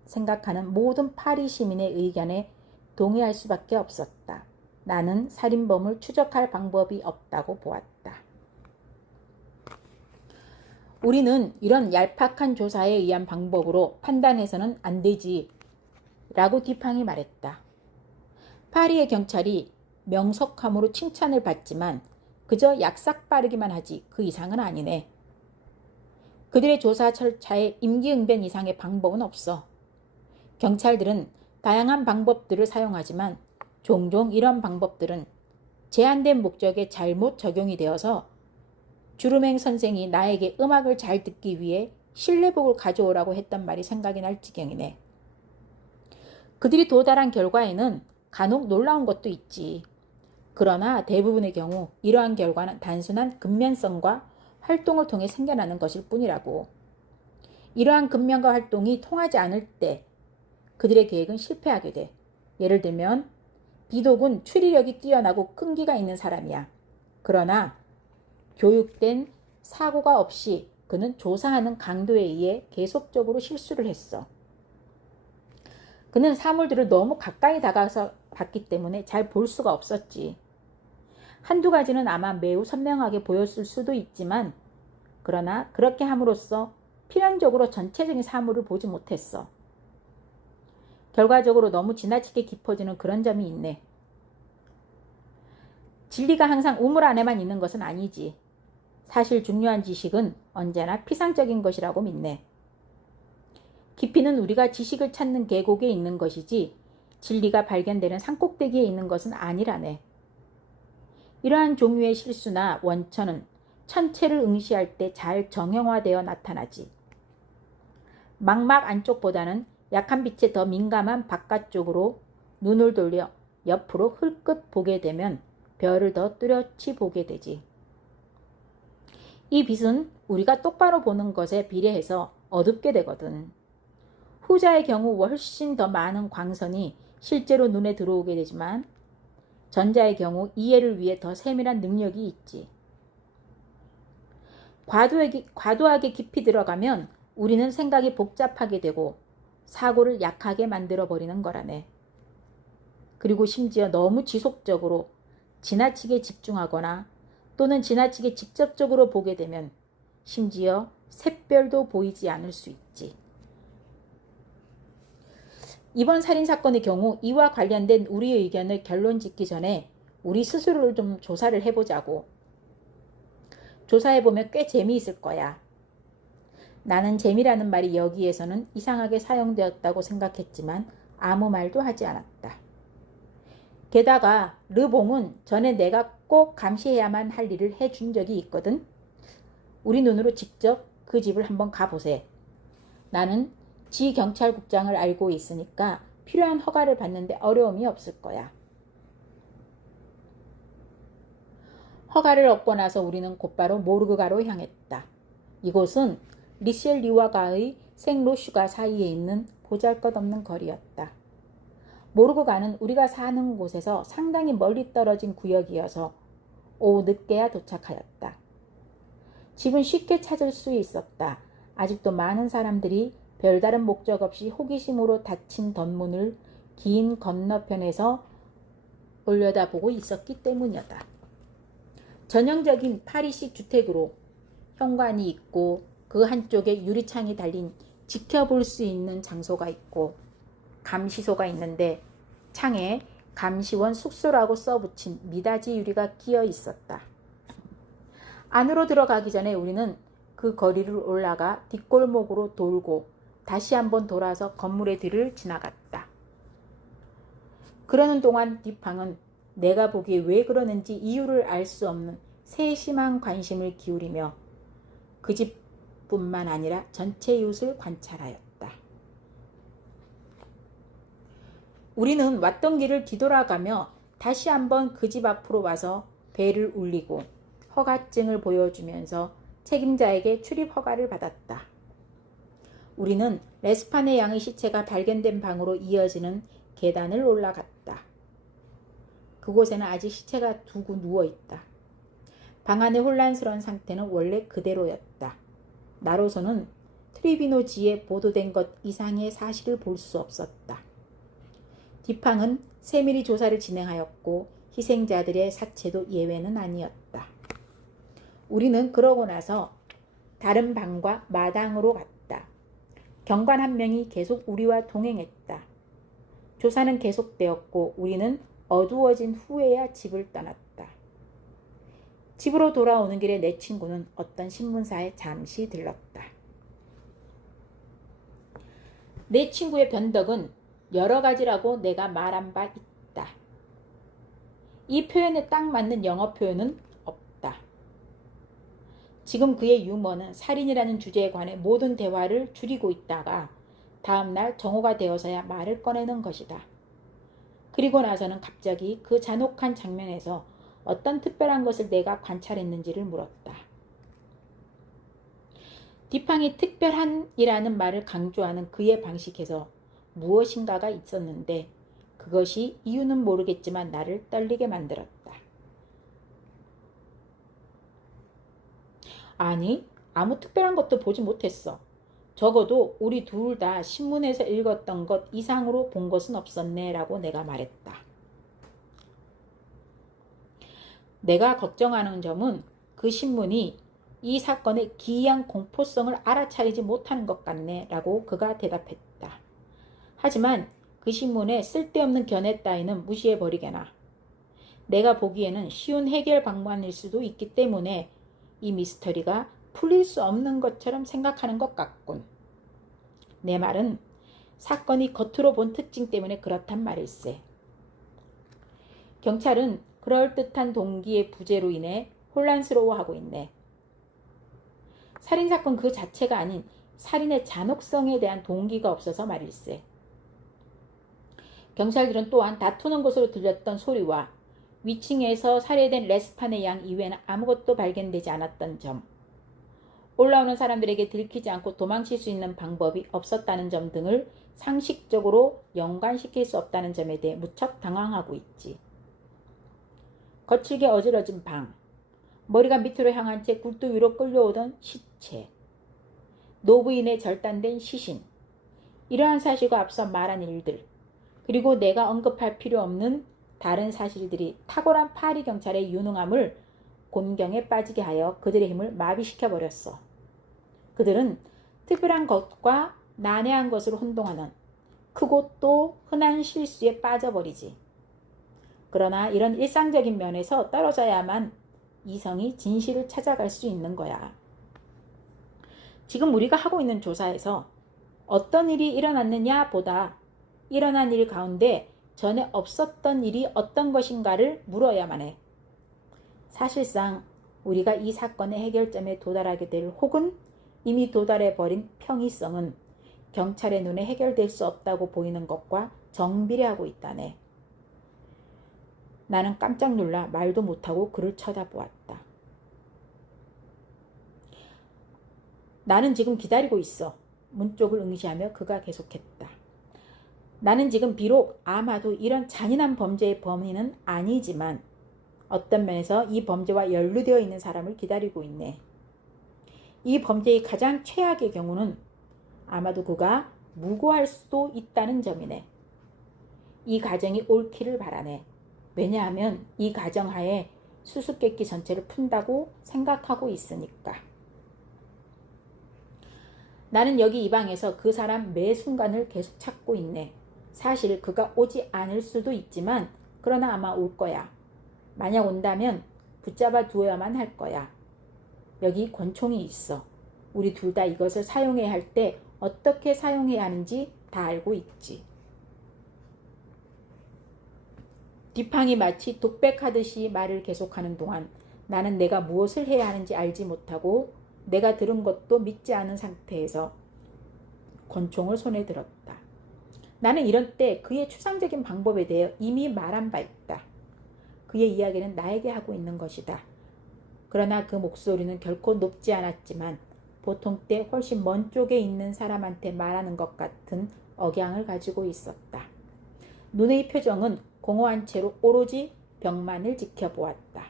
생각하는 모든 파리 시민의 의견에 동의할 수밖에 없었다. 나는 살인범을 추적할 방법이 없다고 보았다. 우리는 이런 얄팍한 조사에 의한 방법으로 판단해서는 안 되지 라고 디팡이 말했다. 파리의 경찰이 명석함으로 칭찬을 받지만 그저 약삭빠르기만 하지 그 이상은 아니네. 그들의 조사 절차에 임기응변 이상의 방법은 없어. 경찰들은 다양한 방법들을 사용하지만 종종 이런 방법들은 제한된 목적에 잘못 적용이 되어서 주루맹 선생이 나에게 음악을 잘 듣기 위해 실내복을 가져오라고 했던 말이 생각이 날 지경이네. 그들이 도달한 결과에는 간혹 놀라운 것도 있지. 그러나 대부분의 경우 이러한 결과는 단순한 근면성과 활동을 통해 생겨나는 것일 뿐이라고. 이러한 근면과 활동이 통하지 않을 때 그들의 계획은 실패하게 돼. 예를 들면 비독은 추리력이 뛰어나고 끈기가 있는 사람이야. 그러나 교육된 사고가 없이 그는 조사하는 강도에 의해 계속적으로 실수를 했어. 그는 사물들을 너무 가까이 다가가서 봤기 때문에 잘 볼 수가 없었지. 한두 가지는 아마 매우 선명하게 보였을 수도 있지만 그러나 그렇게 함으로써 필연적으로 전체적인 사물을 보지 못했어. 결과적으로 너무 지나치게 깊어지는 그런 점이 있네. 진리가 항상 우물 안에만 있는 것은 아니지. 사실 중요한 지식은 언제나 피상적인 것이라고 믿네. 깊이는 우리가 지식을 찾는 계곡에 있는 것이지 진리가 발견되는 산꼭대기에 있는 것은 아니라네. 이러한 종류의 실수나 원천은 천체를 응시할 때 잘 정형화되어 나타나지. 망막 안쪽보다는 약한 빛에 더 민감한 바깥쪽으로 눈을 돌려 옆으로 흘끗 보게 되면 별을 더 뚜렷이 보게 되지. 이 빛은 우리가 똑바로 보는 것에 비례해서 어둡게 되거든. 후자의 경우 훨씬 더 많은 광선이 실제로 눈에 들어오게 되지만 전자의 경우 이해를 위해 더 세밀한 능력이 있지. 과도하게 깊이 들어가면 우리는 생각이 복잡하게 되고 사고를 약하게 만들어 버리는 거라네. 그리고 심지어 너무 지속적으로 지나치게 집중하거나 또는 지나치게 직접적으로 보게 되면 심지어 샛별도 보이지 않을 수 있지. 이번 살인사건의 경우 이와 관련된 우리의 의견을 결론 짓기 전에 우리 스스로를 좀 조사를 해보자고. 조사해보면 꽤 재미있을 거야. 나는 재미라는 말이 여기에서는 이상하게 사용되었다고 생각했지만 아무 말도 하지 않았다. 게다가 르봉은 전에 내가 꼭 감시해야만 할 일을 해준 적이 있거든. 우리 눈으로 직접 그 집을 한번 가보세. 나는 지 경찰국장을 알고 있으니까 필요한 허가를 받는데 어려움이 없을 거야. 허가를 얻고 나서 우리는 곧바로 모르그가로 향했다. 이곳은 리셸리와가의 생로슈가 사이에 있는 보잘것없는 거리였다. 모르그가는 우리가 사는 곳에서 상당히 멀리 떨어진 구역이어서 오후 늦게야 도착하였다. 집은 쉽게 찾을 수 있었다. 아직도 많은 사람들이 별다른 목적 없이 호기심으로 닫힌 덧문을 긴 건너편에서 올려다보고 있었기 때문이었다. 전형적인 파리식 주택으로 현관이 있고 그 한쪽에 유리창이 달린 지켜볼 수 있는 장소가 있고 감시소가 있는데 창에 감시원 숙소라고 써붙인 미닫이 유리가 끼어 있었다. 안으로 들어가기 전에 우리는 그 거리를 올라가 뒷골목으로 돌고 다시 한번 돌아서 건물의 뒤를 지나갔다. 그러는 동안 디팡은 내가 보기에 왜 그러는지 이유를 알 수 없는 세심한 관심을 기울이며 그 집뿐만 아니라 전체 이웃을 관찰하였다. 우리는 왔던 길을 뒤돌아가며 다시 한번 그 집 앞으로 와서 벨을 울리고 허가증을 보여주면서 책임자에게 출입 허가를 받았다. 우리는 레스파네 양의 시체가 발견된 방으로 이어지는 계단을 올라갔다. 그곳에는 아직 시체가 두고 누워있다. 방 안의 혼란스러운 상태는 원래 그대로였다. 나로서는 트리비노지에 보도된 것 이상의 사실을 볼 수 없었다. 뒷팡은 세밀히 조사를 진행하였고 희생자들의 사체도 예외는 아니었다. 우리는 그러고 나서 다른 방과 마당으로 갔다. 경관 한 명이 계속 우리와 동행했다. 조사는 계속되었고 우리는 어두워진 후에야 집을 떠났다. 집으로 돌아오는 길에 내 친구는 어떤 신문사에 잠시 들렀다. 내 친구의 변덕은 여러 가지라고 내가 말한 바 있다. 이 표현에 딱 맞는 영어 표현은 없다. 지금 그의 유머는 살인이라는 주제에 관해 모든 대화를 줄이고 있다가 다음날 정오가 되어서야 말을 꺼내는 것이다. 그리고 나서는 갑자기 그 잔혹한 장면에서 어떤 특별한 것을 내가 관찰했는지를 물었다. 뒷팡이 특별한이라는 말을 강조하는 그의 방식에서 무엇인가가 있었는데 그것이 이유는 모르겠지만 나를 떨리게 만들었다. 아니, 아무 특별한 것도 보지 못했어. 적어도 우리 둘 다 신문에서 읽었던 것 이상으로 본 것은 없었네 라고 내가 말했다. 내가 걱정하는 점은 그 신문이 이 사건의 기이한 공포성을 알아차리지 못하는 것 같네 라고 그가 대답했다. 하지만 그 신문에 쓸데없는 견해 따위는 무시해버리게나. 내가 보기에는 쉬운 해결 방법일 수도 있기 때문에 이 미스터리가 풀릴 수 없는 것처럼 생각하는 것 같군. 내 말은 사건이 겉으로 본 특징 때문에 그렇단 말일세. 경찰은 그럴듯한 동기의 부재로 인해 혼란스러워하고 있네. 살인사건 그 자체가 아닌 살인의 잔혹성에 대한 동기가 없어서 말일세. 경찰들은 또한 다투는 것으로 들렸던 소리와 위층에서 살해된 레스판의 양 이외에는 아무것도 발견되지 않았던 점, 올라오는 사람들에게 들키지 않고 도망칠 수 있는 방법이 없었다는 점 등을 상식적으로 연관시킬 수 없다는 점에 대해 무척 당황하고 있지. 거칠게 어지러진 방, 머리가 밑으로 향한 채 굴뚝 위로 끌려오던 시체, 노부인의 절단된 시신, 이러한 사실과 앞서 말한 일들, 그리고 내가 언급할 필요 없는 다른 사실들이 탁월한 파리 경찰의 유능함을 곤경에 빠지게 하여 그들의 힘을 마비시켜버렸어. 그들은 특별한 것과 난해한 것으로 혼동하는 크고 또 흔한 실수에 빠져버리지. 그러나 이런 일상적인 면에서 떨어져야만 이성이 진실을 찾아갈 수 있는 거야. 지금 우리가 하고 있는 조사에서 어떤 일이 일어났느냐 보다 일어난 일 가운데 전에 없었던 일이 어떤 것인가를 물어야만 해. 사실상 우리가 이 사건의 해결점에 도달하게 될 혹은 이미 도달해버린 평이성은 경찰의 눈에 해결될 수 없다고 보이는 것과 정비례하고 있다네. 나는 깜짝 놀라 말도 못하고 그를 쳐다보았다. 나는 지금 기다리고 있어. 문 쪽을 응시하며 그가 계속했다. 나는 지금 비록 아마도 이런 잔인한 범죄의 범인은 아니지만 어떤 면에서 이 범죄와 연루되어 있는 사람을 기다리고 있네. 이 범죄의 가장 최악의 경우는 아마도 그가 무고할 수도 있다는 점이네. 이 가정이 옳기를 바라네. 왜냐하면 이 가정하에 수수께끼 전체를 푼다고 생각하고 있으니까. 나는 여기 이 방에서 그 사람 매 순간을 계속 찾고 있네. 사실 그가 오지 않을 수도 있지만 그러나 아마 올 거야. 만약 온다면 붙잡아 두어야만 할 거야. 여기 권총이 있어. 우리 둘 다 이것을 사용해야 할 때 어떻게 사용해야 하는지 다 알고 있지. 뒷팡이 마치 독백하듯이 말을 계속하는 동안 나는 내가 무엇을 해야 하는지 알지 못하고 내가 들은 것도 믿지 않은 상태에서 권총을 손에 들었다. 나는 이런 때 그의 추상적인 방법에 대해 이미 말한 바 있다. 그의 이야기는 나에게 하고 있는 것이다. 그러나 그 목소리는 결코 높지 않았지만 보통 때 훨씬 먼 쪽에 있는 사람한테 말하는 것 같은 억양을 가지고 있었다. 눈의 표정은 공허한 채로 오로지 벽만을 지켜보았다.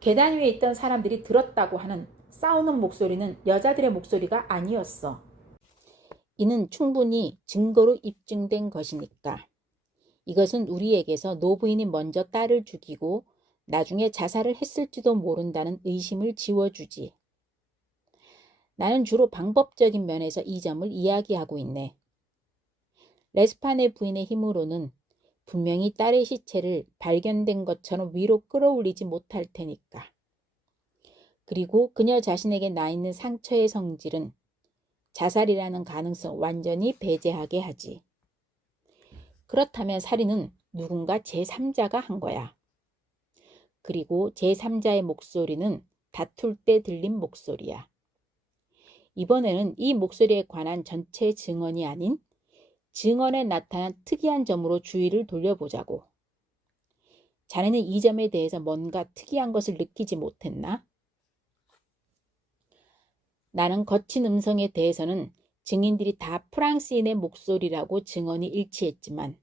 계단 위에 있던 사람들이 들었다고 하는 싸우는 목소리는 여자들의 목소리가 아니었어. 이는 충분히 증거로 입증된 것이니까. 이것은 우리에게서 노부인이 먼저 딸을 죽이고 나중에 자살을 했을지도 모른다는 의심을 지워주지. 나는 주로 방법적인 면에서 이 점을 이야기하고 있네. 레스판의 부인의 힘으로는 분명히 딸의 시체를 발견된 것처럼 위로 끌어올리지 못할 테니까. 그리고 그녀 자신에게 나 있는 상처의 성질은 자살이라는 가능성을 완전히 배제하게 하지. 그렇다면 살인은 누군가 제3자가 한 거야. 그리고 제3자의 목소리는 다툴 때 들린 목소리야. 이번에는 이 목소리에 관한 전체 증언이 아닌 증언에 나타난 특이한 점으로 주의를 돌려보자고. 자네는 이 점에 대해서 뭔가 특이한 것을 느끼지 못했나? 나는 거친 음성에 대해서는 증인들이 다 프랑스인의 목소리라고 증언이 일치했지만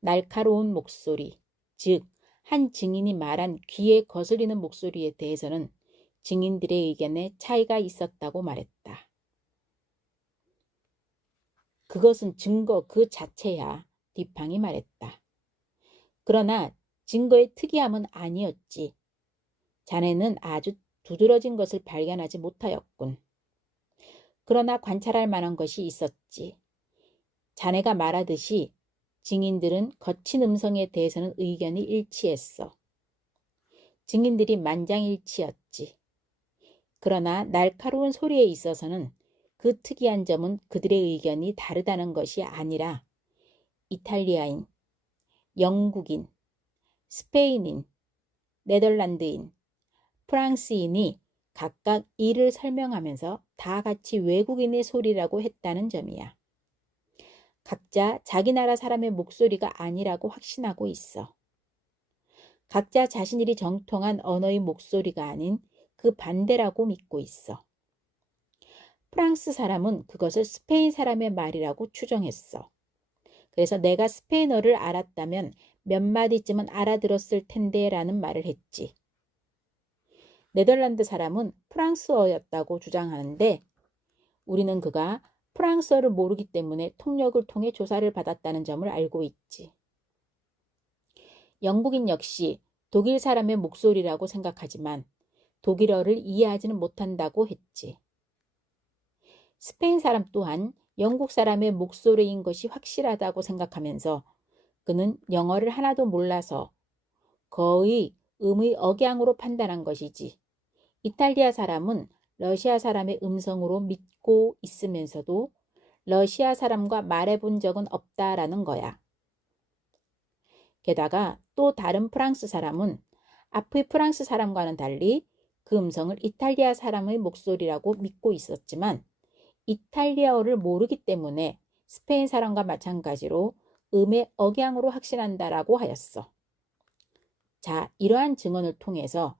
날카로운 목소리, 즉 한 증인이 말한 귀에 거슬리는 목소리에 대해서는 증인들의 의견에 차이가 있었다고 말했다. 그것은 증거 그 자체야, 디팡이 말했다. 그러나 증거의 특이함은 아니었지. 자네는 아주 두드러진 것을 발견하지 못하였군. 그러나 관찰할 만한 것이 있었지. 자네가 말하듯이 증인들은 거친 음성에 대해서는 의견이 일치했어. 증인들이 만장일치였지. 그러나 날카로운 소리에 있어서는 그 특이한 점은 그들의 의견이 다르다는 것이 아니라 이탈리아인, 영국인, 스페인인, 네덜란드인, 프랑스인이 각각 이를 설명하면서 다 같이 외국인의 소리라고 했다는 점이야. 각자 자기 나라 사람의 목소리가 아니라고 확신하고 있어. 각자 자신들이 정통한 언어의 목소리가 아닌 그 반대라고 믿고 있어. 프랑스 사람은 그것을 스페인 사람의 말이라고 추정했어. 그래서 내가 스페인어를 알았다면 몇 마디쯤은 알아들었을 텐데 라는 말을 했지. 네덜란드 사람은 프랑스어였다고 주장하는데 우리는 그가 프랑스어를 모르기 때문에 통역을 통해 조사를 받았다는 점을 알고 있지. 영국인 역시 독일 사람의 목소리라고 생각하지만 독일어를 이해하지는 못한다고 했지. 스페인 사람 또한 영국 사람의 목소리인 것이 확실하다고 생각하면서 그는 영어를 하나도 몰라서 거의 음의 억양으로 판단한 것이지. 이탈리아 사람은 러시아 사람의 음성으로 믿고 있으면서도 러시아 사람과 말해본 적은 없다라는 거야. 게다가 또 다른 프랑스 사람은 앞의 프랑스 사람과는 달리 그 음성을 이탈리아 사람의 목소리라고 믿고 있었지만 이탈리아어를 모르기 때문에 스페인 사람과 마찬가지로 음의 억양으로 확신한다라고 하였어. 자, 이러한 증언을 통해서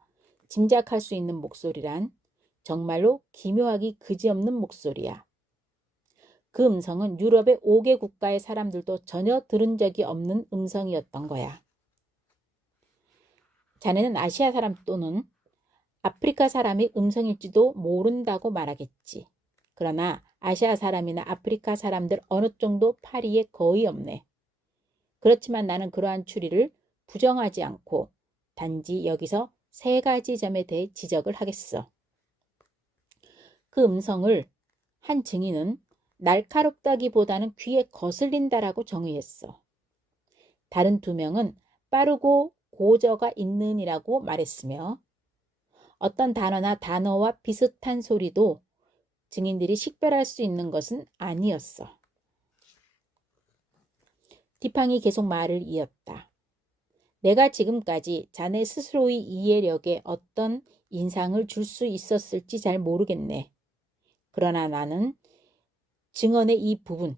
짐작할 수 있는 목소리란 정말로 기묘하기 그지없는 목소리야. 그 음성은 유럽의 5개 국가의 사람들도 전혀 들은 적이 없는 음성이었던 거야. 자네는 아시아 사람 또는 아프리카 사람의 음성일지도 모른다고 말하겠지. 그러나 아시아 사람이나 아프리카 사람들 어느 정도 파리에 거의 없네. 그렇지만 나는 그러한 추리를 부정하지 않고 단지 여기서 3가지 점에 대해 지적을 하겠어. 그 음성을 한 증인은 날카롭다기보다는 귀에 거슬린다라고 정의했어. 다른 2명은 빠르고 고저가 있는이라고 말했으며 어떤 단어나 단어와 비슷한 소리도 증인들이 식별할 수 있는 것은 아니었어. 디팡이 계속 말을 이었다. 내가 지금까지 자네 스스로의 이해력에 어떤 인상을 줄 수 있었을지 잘 모르겠네. 그러나 나는 증언의 이 부분,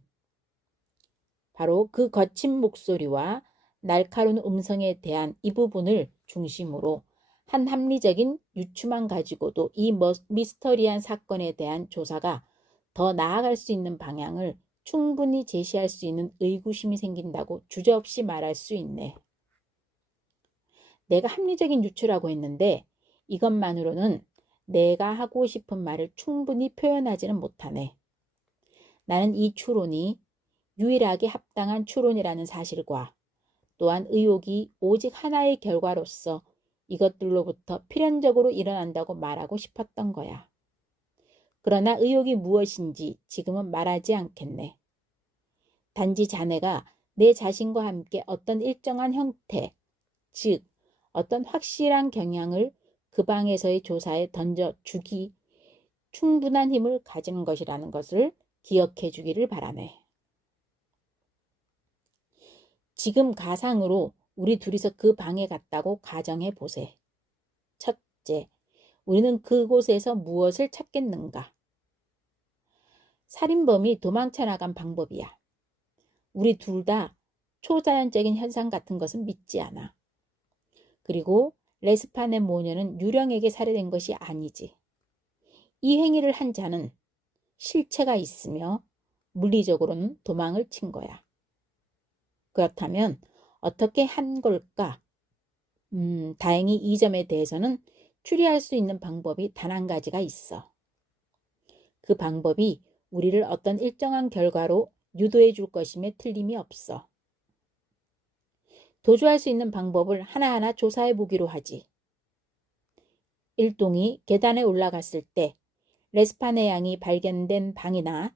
바로 그 거친 목소리와 날카로운 음성에 대한 이 부분을 중심으로 한 합리적인 유추만 가지고도 이 미스터리한 사건에 대한 조사가 더 나아갈 수 있는 방향을 충분히 제시할 수 있는 의구심이 생긴다고 주저없이 말할 수 있네. 내가 합리적인 유추라고 했는데 이것만으로는 내가 하고 싶은 말을 충분히 표현하지는 못하네. 나는 이 추론이 유일하게 합당한 추론이라는 사실과 또한 의혹이 오직 하나의 결과로서 이것들로부터 필연적으로 일어난다고 말하고 싶었던 거야. 그러나 의혹이 무엇인지 지금은 말하지 않겠네. 단지 자네가 내 자신과 함께 어떤 일정한 형태, 즉 어떤 확실한 경향을 그 방에서의 조사에 던져주기 충분한 힘을 가진 것이라는 것을 기억해 주기를 바라네. 지금 가상으로 우리 둘이서 그 방에 갔다고 가정해 보세. 첫째, 우리는 그곳에서 무엇을 찾겠는가? 살인범이 도망쳐 나간 방법이야. 우리 둘 다 초자연적인 현상 같은 것은 믿지 않아. 그리고 레스판의 모녀는 유령에게 살해된 것이 아니지. 이 행위를 한 자는 실체가 있으며 물리적으로는 도망을 친 거야. 그렇다면 어떻게 한 걸까? 다행히 이 점에 대해서는 추리할 수 있는 방법이 단 한 가지가 있어. 그 방법이 우리를 어떤 일정한 결과로 유도해 줄 것임에 틀림이 없어. 도주할 수 있는 방법을 하나하나 조사해 보기로 하지. 일동이 계단에 올라갔을 때 레스파네 양이 발견된 방이나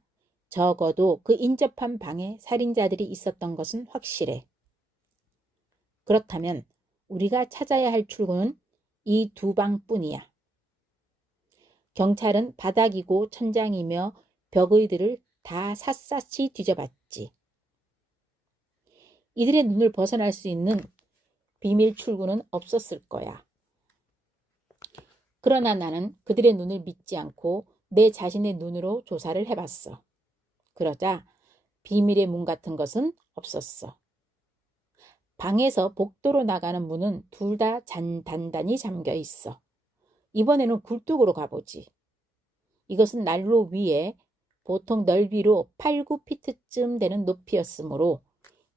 적어도 그 인접한 방에 살인자들이 있었던 것은 확실해. 그렇다면 우리가 찾아야 할 출구는 이 두 방뿐이야. 경찰은 바닥이고 천장이며 벽의들을 다 샅샅이 뒤져봤지. 이들의 눈을 벗어날 수 있는 비밀 출구는 없었을 거야. 그러나 나는 그들의 눈을 믿지 않고 내 자신의 눈으로 조사를 해봤어. 그러자 비밀의 문 같은 것은 없었어. 방에서 복도로 나가는 문은 둘 다 단단히 잠겨 있어. 이번에는 굴뚝으로 가보지. 이것은 난로 위에 보통 넓이로 8, 9피트쯤 되는 높이였으므로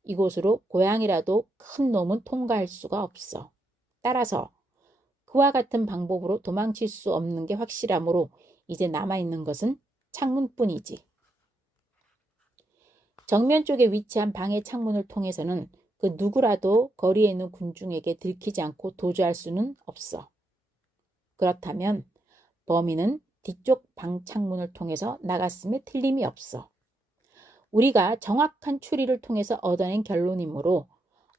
이곳으로 고양이라도 큰 놈은 통과할 수가 없어. 따라서 그와 같은 방법으로 도망칠 수 없는 게 확실하므로 이제 남아있는 것은 창문뿐이지. 정면 쪽에 위치한 방의 창문을 통해서는 그 누구라도 거리에 있는 군중에게 들키지 않고 도주할 수는 없어. 그렇다면 범인은 뒤쪽 방 창문을 통해서 나갔음에 틀림이 없어. 우리가 정확한 추리를 통해서 얻어낸 결론이므로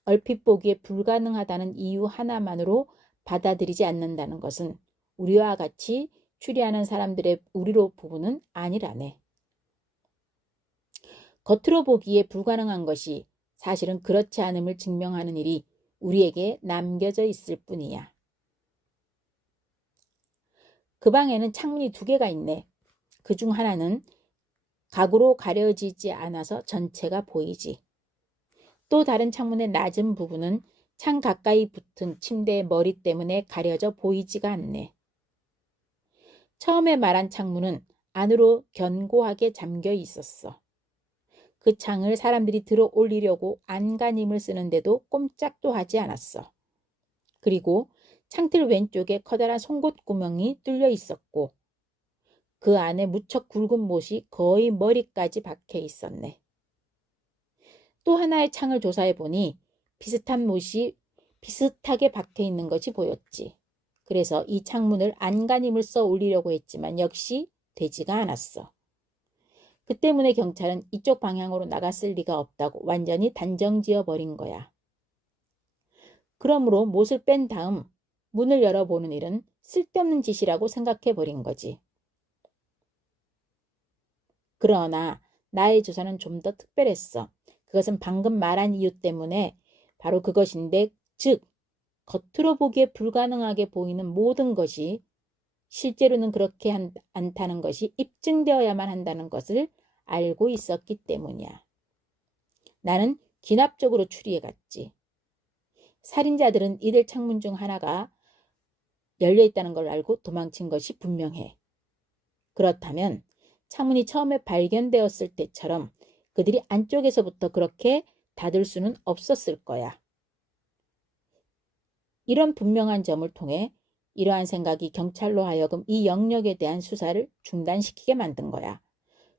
얼핏 보기에 불가능하다는 이유 하나만으로 받아들이지 않는다는 것은 우리와 같이 추리하는 사람들의 우리로 부분은 아니라네. 겉으로 보기에 불가능한 것이 사실은 그렇지 않음을 증명하는 일이 우리에게 남겨져 있을 뿐이야. 그 방에는 창문이 2개가 있네. 그중 하나는 가구로 가려지지 않아서 전체가 보이지. 또 다른 창문의 낮은 부분은 창 가까이 붙은 침대의 머리 때문에 가려져 보이지가 않네. 처음에 말한 창문은 안으로 견고하게 잠겨 있었어. 그 창을 사람들이 들어 올리려고 안간힘을 쓰는데도 꼼짝도 하지 않았어. 그리고 창틀 왼쪽에 커다란 송곳 구멍이 뚫려 있었고 그 안에 무척 굵은 못이 거의 머리까지 박혀 있었네. 또 하나의 창을 조사해 보니 비슷한 못이 비슷하게 박혀 있는 것이 보였지. 그래서 이 창문을 안간힘을 써 올리려고 했지만 역시 되지가 않았어. 그 때문에 경찰은 이쪽 방향으로 나갔을 리가 없다고 완전히 단정지어 버린 거야. 그러므로 못을 뺀 다음 문을 열어보는 일은 쓸데없는 짓이라고 생각해 버린 거지. 그러나 나의 조사는 좀 더 특별했어. 그것은 방금 말한 이유 때문에 바로 그것인데, 즉 겉으로 보기에 불가능하게 보이는 모든 것이 실제로는 그렇게 않다는 것이 입증되어야만 한다는 것을 알고 있었기 때문이야. 나는 기납적으로 추리해갔지. 살인자들은 이들 창문 중 하나가 열려있다는 걸 알고 도망친 것이 분명해. 그렇다면 창문이 처음에 발견되었을 때처럼 그들이 안쪽에서부터 그렇게 닫을 수는 없었을 거야. 이런 분명한 점을 통해 이러한 생각이 경찰로 하여금 이 영역에 대한 수사를 중단시키게 만든 거야.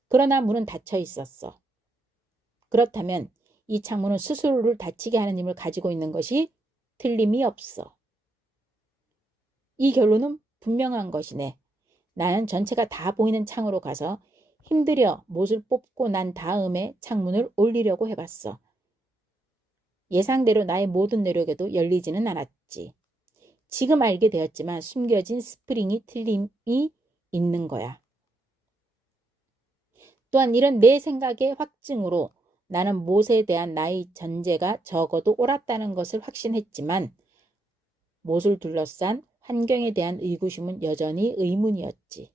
그러나 문은 닫혀 있었어. 그렇다면 이 창문은 스스로를 다치게 하는 힘을 가지고 있는 것이 틀림이 없어. 이 결론은 분명한 것이네. 나는 전체가 다 보이는 창으로 가서 힘들여 못을 뽑고 난 다음에 창문을 올리려고 해봤어. 예상대로 나의 모든 노력에도 열리지는 않았지. 지금 알게 되었지만 숨겨진 스프링이 틀림이 있는 거야. 또한 이런 내 생각의 확증으로 나는 못에 대한 나의 전제가 적어도 옳았다는 것을 확신했지만 못을 둘러싼 환경에 대한 의구심은 여전히 의문이었지.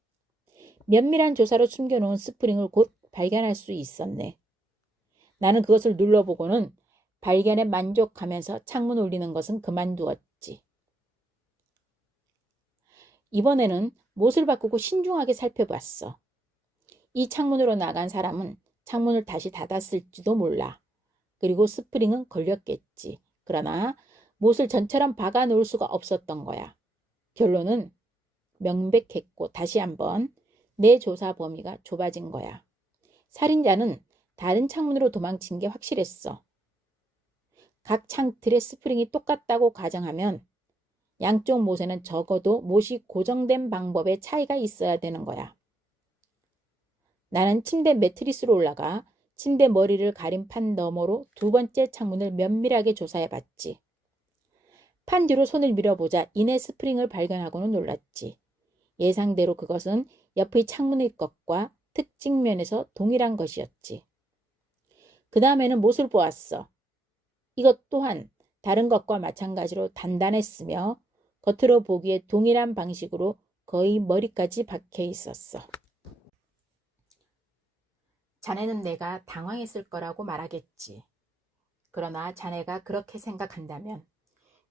면밀한 조사로 숨겨놓은 스프링을 곧 발견할 수 있었네. 나는 그것을 눌러보고는 발견에 만족하면서 창문 올리는 것은 그만두었지. 이번에는 못을 바꾸고 신중하게 살펴봤어. 이 창문으로 나간 사람은 창문을 다시 닫았을지도 몰라. 그리고 스프링은 걸렸겠지. 그러나 못을 전처럼 박아 놓을 수가 없었던 거야. 결론은 명백했고 다시 한번 내 조사 범위가 좁아진 거야. 살인자는 다른 창문으로 도망친 게 확실했어. 각 창틀의 스프링이 똑같다고 가정하면 양쪽 못에는 적어도 못이 고정된 방법에 차이가 있어야 되는 거야. 나는 침대 매트리스로 올라가 침대 머리를 가린 판 너머로 두 번째 창문을 면밀하게 조사해봤지. 판 뒤로 손을 밀어보자 이내 스프링을 발견하고는 놀랐지. 예상대로 그것은 옆의 창문의 것과 특징 면에서 동일한 것이었지. 그 다음에는 못을 보았어. 이것 또한 다른 것과 마찬가지로 단단했으며 겉으로 보기에 동일한 방식으로 거의 머리까지 박혀 있었어. 자네는 내가 당황했을 거라고 말하겠지. 그러나 자네가 그렇게 생각한다면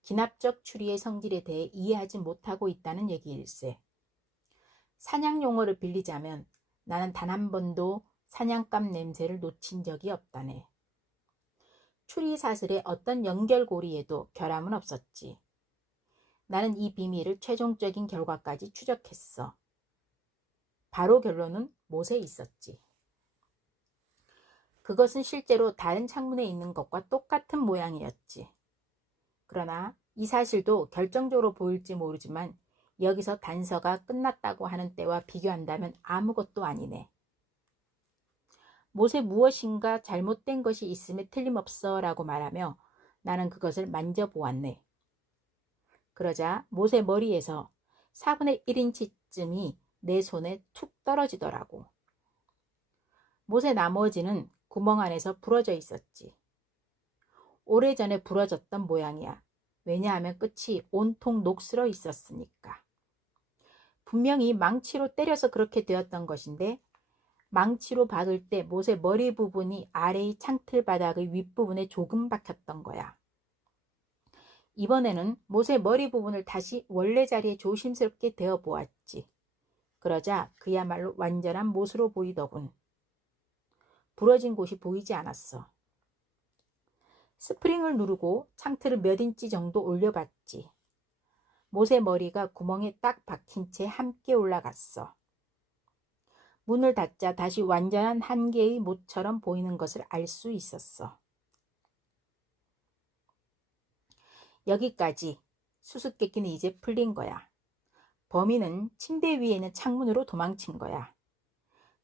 기납적 추리의 성질에 대해 이해하지 못하고 있다는 얘기일세. 사냥 용어를 빌리자면 나는 단 한 번도 사냥감 냄새를 놓친 적이 없다네. 추리 사슬의 어떤 연결고리에도 결함은 없었지. 나는 이 비밀을 최종적인 결과까지 추적했어. 바로 결론은 못에 있었지. 그것은 실제로 다른 창문에 있는 것과 똑같은 모양이었지. 그러나 이 사실도 결정적으로 보일지 모르지만 여기서 단서가 끝났다고 하는 때와 비교한다면 아무것도 아니네. 못에 무엇인가 잘못된 것이 있음에 틀림없어 라고 말하며 나는 그것을 만져보았네. 그러자 못의 머리에서 4분의 1인치쯤이 내 손에 툭 떨어지더라고. 못의 나머지는 구멍 안에서 부러져 있었지. 오래전에 부러졌던 모양이야. 왜냐하면 끝이 온통 녹슬어 있었으니까. 분명히 망치로 때려서 그렇게 되었던 것인데 망치로 박을 때 못의 머리 부분이 아래의 창틀 바닥의 윗부분에 조금 박혔던 거야. 이번에는 못의 머리 부분을 다시 원래 자리에 조심스럽게 대어 보았지. 그러자 그야말로 완전한 못으로 보이더군. 부러진 곳이 보이지 않았어. 스프링을 누르고 창틀을 몇 인치 정도 올려봤지. 못의 머리가 구멍에 딱 박힌 채 함께 올라갔어. 문을 닫자 다시 완전한 한 개의 못처럼 보이는 것을 알 수 있었어. 여기까지. 수수께끼는 이제 풀린 거야. 범인은 침대 위에 있는 창문으로 도망친 거야.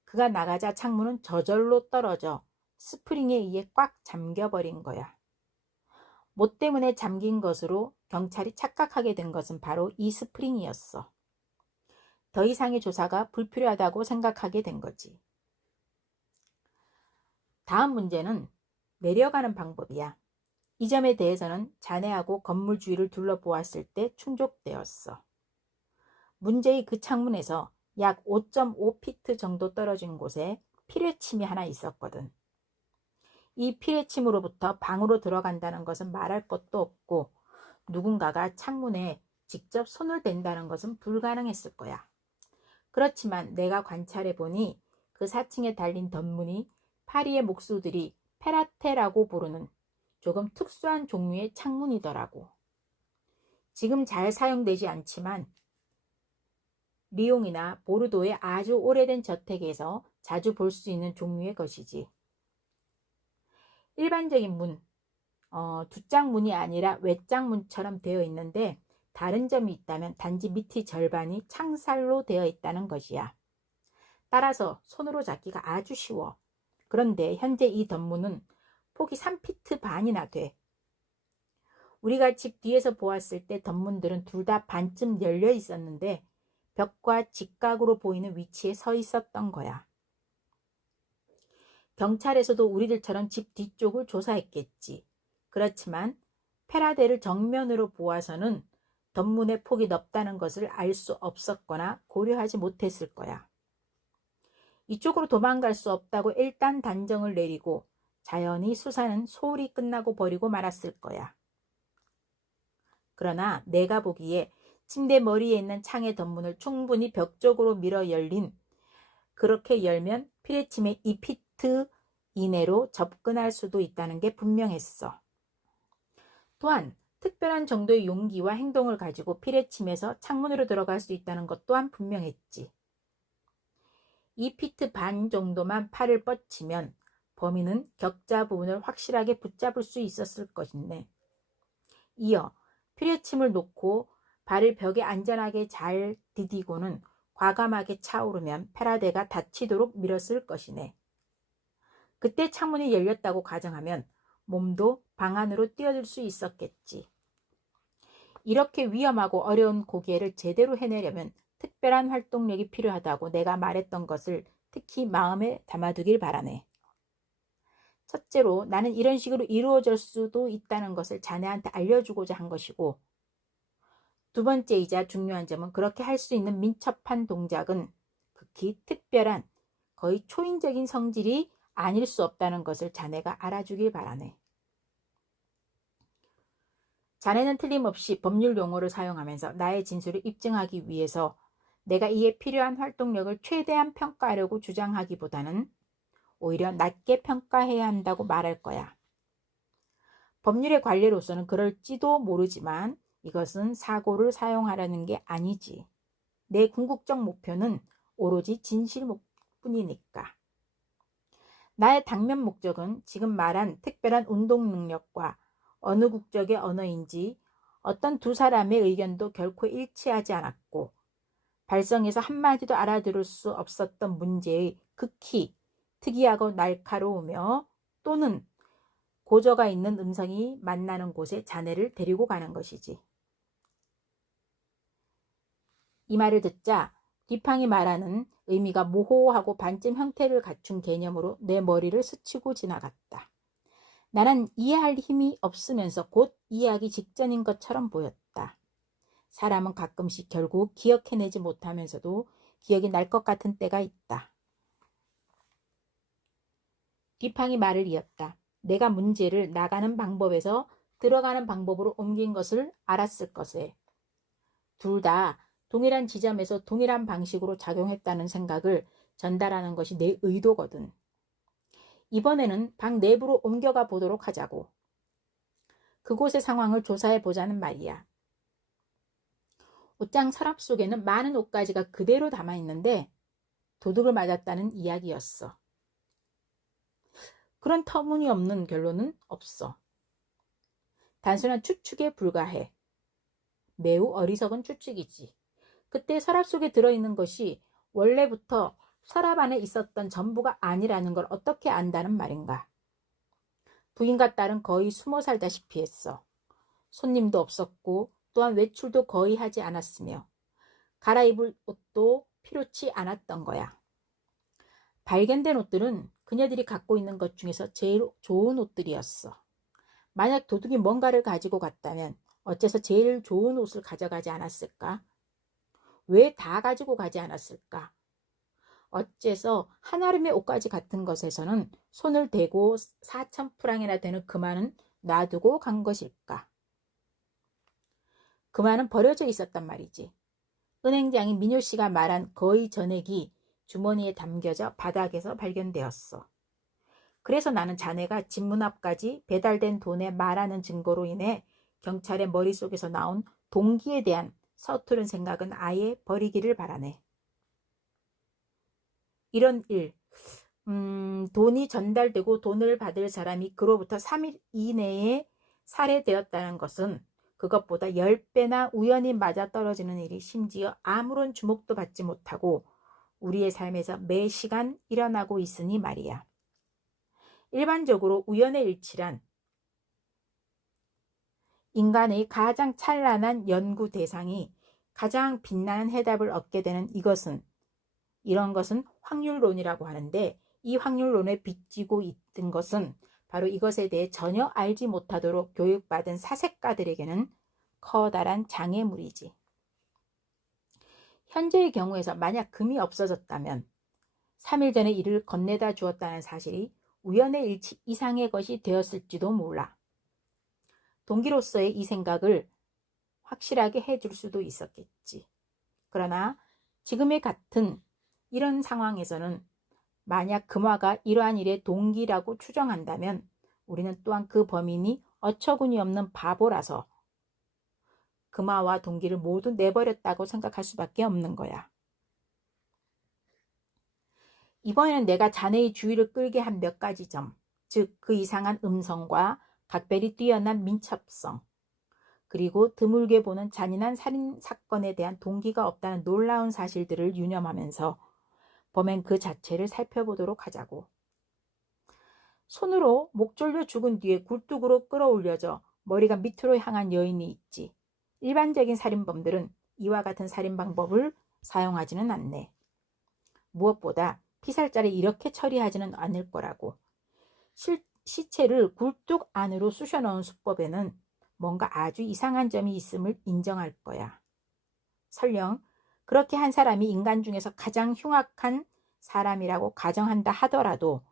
그가 나가자 창문은 저절로 떨어져 스프링에 의해 꽉 잠겨버린 거야. 못 때문에 잠긴 것으로 경찰이 착각하게 된 것은 바로 이 스프링이었어. 더 이상의 조사가 불필요하다고 생각하게 된 거지. 다음 문제는 내려가는 방법이야. 이 점에 대해서는 자네하고 건물 주위를 둘러보았을 때 충족되었어. 문제의 그 창문에서 약 5.5피트 정도 떨어진 곳에 피뢰침이 하나 있었거든. 이 피뢰침으로부터 방으로 들어간다는 것은 말할 것도 없고 누군가가 창문에 직접 손을 댄다는 것은 불가능했을 거야. 그렇지만 내가 관찰해보니 그 4층에 달린 덧문이 파리의 목수들이 페라테라고 부르는 조금 특수한 종류의 창문이더라고. 지금 잘 사용되지 않지만 리옹이나 보르도의 아주 오래된 저택에서 자주 볼 수 있는 종류의 것이지. 일반적인 문, 두짝문이 아니라 외짝문처럼 되어 있는데 다른 점이 있다면 단지 밑이 절반이 창살로 되어 있다는 것이야. 따라서 손으로 잡기가 아주 쉬워. 그런데 현재 이 덧문은 폭이 3피트 반이나 돼. 우리가 집 뒤에서 보았을 때 덧문들은 둘 다 반쯤 열려 있었는데 벽과 직각으로 보이는 위치에 서 있었던 거야. 경찰에서도 우리들처럼 집 뒤쪽을 조사했겠지. 그렇지만 패라데를 정면으로 보아서는 덧문의 폭이 넓다는 것을 알 수 없었거나 고려하지 못했을 거야. 이쪽으로 도망갈 수 없다고 일단 단정을 내리고 자연히 수사는 소홀히 끝나고 버리고 말았을 거야. 그러나 내가 보기에 침대 머리에 있는 창의 덧문을 충분히 벽 쪽으로 밀어 열린, 그렇게 열면 피레침의 2피트 이내로 접근할 수도 있다는 게 분명했어. 또한 특별한 정도의 용기와 행동을 가지고 피레침에서 창문으로 들어갈 수 있다는 것 또한 분명했지. 2피트 반 정도만 팔을 뻗치면 범인은 격자 부분을 확실하게 붙잡을 수 있었을 것인데, 이어 피레침을 놓고 발을 벽에 안전하게 잘 디디고는 과감하게 차오르면 패라데가 다치도록 밀었을 것이네. 그때 창문이 열렸다고 가정하면 몸도 방 안으로 뛰어들 수 있었겠지. 이렇게 위험하고 어려운 고개를 제대로 해내려면 특별한 활동력이 필요하다고 내가 말했던 것을 특히 마음에 담아두길 바라네. 첫째로 나는 이런 식으로 이루어질 수도 있다는 것을 자네한테 알려주고자 한 것이고, 두 번째이자 중요한 점은 그렇게 할 수 있는 민첩한 동작은 극히 특별한 거의 초인적인 성질이 아닐 수 없다는 것을 자네가 알아주길 바라네. 자네는 틀림없이 법률 용어를 사용하면서 나의 진술을 입증하기 위해서 내가 이에 필요한 활동력을 최대한 평가하려고 주장하기보다는 오히려 낮게 평가해야 한다고 말할 거야. 법률의 관례로서는 그럴지도 모르지만 이것은 사고를 사용하려는 게 아니지. 내 궁극적 목표는 오로지 진실뿐이니까. 나의 당면 목적은 지금 말한 특별한 운동 능력과 어느 국적의 언어인지 어떤 두 사람의 의견도 결코 일치하지 않았고, 발성에서 한마디도 알아들을 수 없었던 문제의 극히 특이하고 날카로우며 또는 고저가 있는 음성이 만나는 곳에 자네를 데리고 가는 것이지. 이 말을 듣자 뒷팡이 말하는 의미가 모호하고 반쯤 형태를 갖춘 개념으로 내 머리를 스치고 지나갔다. 나는 이해할 힘이 없으면서 곧 이해하기 직전인 것처럼 보였다. 사람은 가끔씩 결국 기억해내지 못하면서도 기억이 날 것 같은 때가 있다. 뒷팡이 말을 이었다. 내가 문제를 나가는 방법에서 들어가는 방법으로 옮긴 것을 알았을 것에 둘 다 동일한 지점에서 동일한 방식으로 작용했다는 생각을 전달하는 것이 내 의도거든. 이번에는 방 내부로 옮겨가 보도록 하자고. 그곳의 상황을 조사해 보자는 말이야. 옷장 서랍 속에는 많은 옷가지가 그대로 담아있는데 도둑을 맞았다는 이야기였어. 그런 터무니없는 결론은 없어. 단순한 추측에 불과해. 매우 어리석은 추측이지. 그때 서랍 속에 들어있는 것이 원래부터 서랍 안에 있었던 전부가 아니라는 걸 어떻게 안다는 말인가. 부인과 딸은 거의 숨어 살다시피 했어. 손님도 없었고 또한 외출도 거의 하지 않았으며 갈아입을 옷도 필요치 않았던 거야. 발견된 옷들은 그녀들이 갖고 있는 것 중에서 제일 좋은 옷들이었어. 만약 도둑이 뭔가를 가지고 갔다면 어째서 제일 좋은 옷을 가져가지 않았을까? 왜 다 가지고 가지 않았을까? 어째서 한아름의 옷가지 같은 것에서는 손을 대고 4,000프랑이나 되는 금화는 놔두고 간 것일까? 금화는 버려져 있었단 말이지. 은행장인 민효 씨가 말한 거의 전액이 주머니에 담겨져 바닥에서 발견되었어. 그래서 나는 자네가 집 문 앞까지 배달된 돈에 말하는 증거로 인해 경찰의 머릿속에서 나온 동기에 대한 서투른 생각은 아예 버리기를 바라네. 이런 일, 돈이 전달되고 돈을 받을 사람이 그로부터 3일 이내에 살해되었다는 것은 그것보다 10배나 우연히 맞아떨어지는 일이 심지어 아무런 주목도 받지 못하고 우리의 삶에서 매 시간 일어나고 있으니 말이야. 일반적으로 우연의 일치란 인간의 가장 찬란한 연구 대상이 가장 빛나는 해답을 얻게 되는 이런 것은 확률론이라고 하는데, 이 확률론에 빚지고 있던 것은 바로 이것에 대해 전혀 알지 못하도록 교육받은 사색가들에게는 커다란 장애물이지. 현재의 경우에서 만약 금이 없어졌다면 3일 전에 이를 건네다 주었다는 사실이 우연의 일치 이상의 것이 되었을지도 몰라. 동기로서의 이 생각을 확실하게 해줄 수도 있었겠지. 그러나 지금의 같은 이런 상황에서는 만약 금화가 이러한 일의 동기라고 추정한다면 우리는 또한 그 범인이 어처구니 없는 바보라서 금화와 동기를 모두 내버렸다고 생각할 수밖에 없는 거야. 이번에는 내가 자네의 주의를 끌게 한 몇 가지 점, 즉 그 이상한 음성과 각별히 뛰어난 민첩성, 그리고 드물게 보는 잔인한 살인 사건에 대한 동기가 없다는 놀라운 사실들을 유념하면서 범행 그 자체를 살펴보도록 하자고. 손으로 목 졸려 죽은 뒤에 굴뚝으로 끌어올려져 머리가 밑으로 향한 여인이 있지. 일반적인 살인범들은 이와 같은 살인 방법을 사용하지는 않네. 무엇보다 피살자를 이렇게 처리하지는 않을 거라고. 시체를 굴뚝 안으로 쑤셔 넣은 수법에는 뭔가 아주 이상한 점이 있음을 인정할 거야. 설령 그렇게 한 사람이 인간 중에서 가장 흉악한 사람이라고 가정한다 하더라도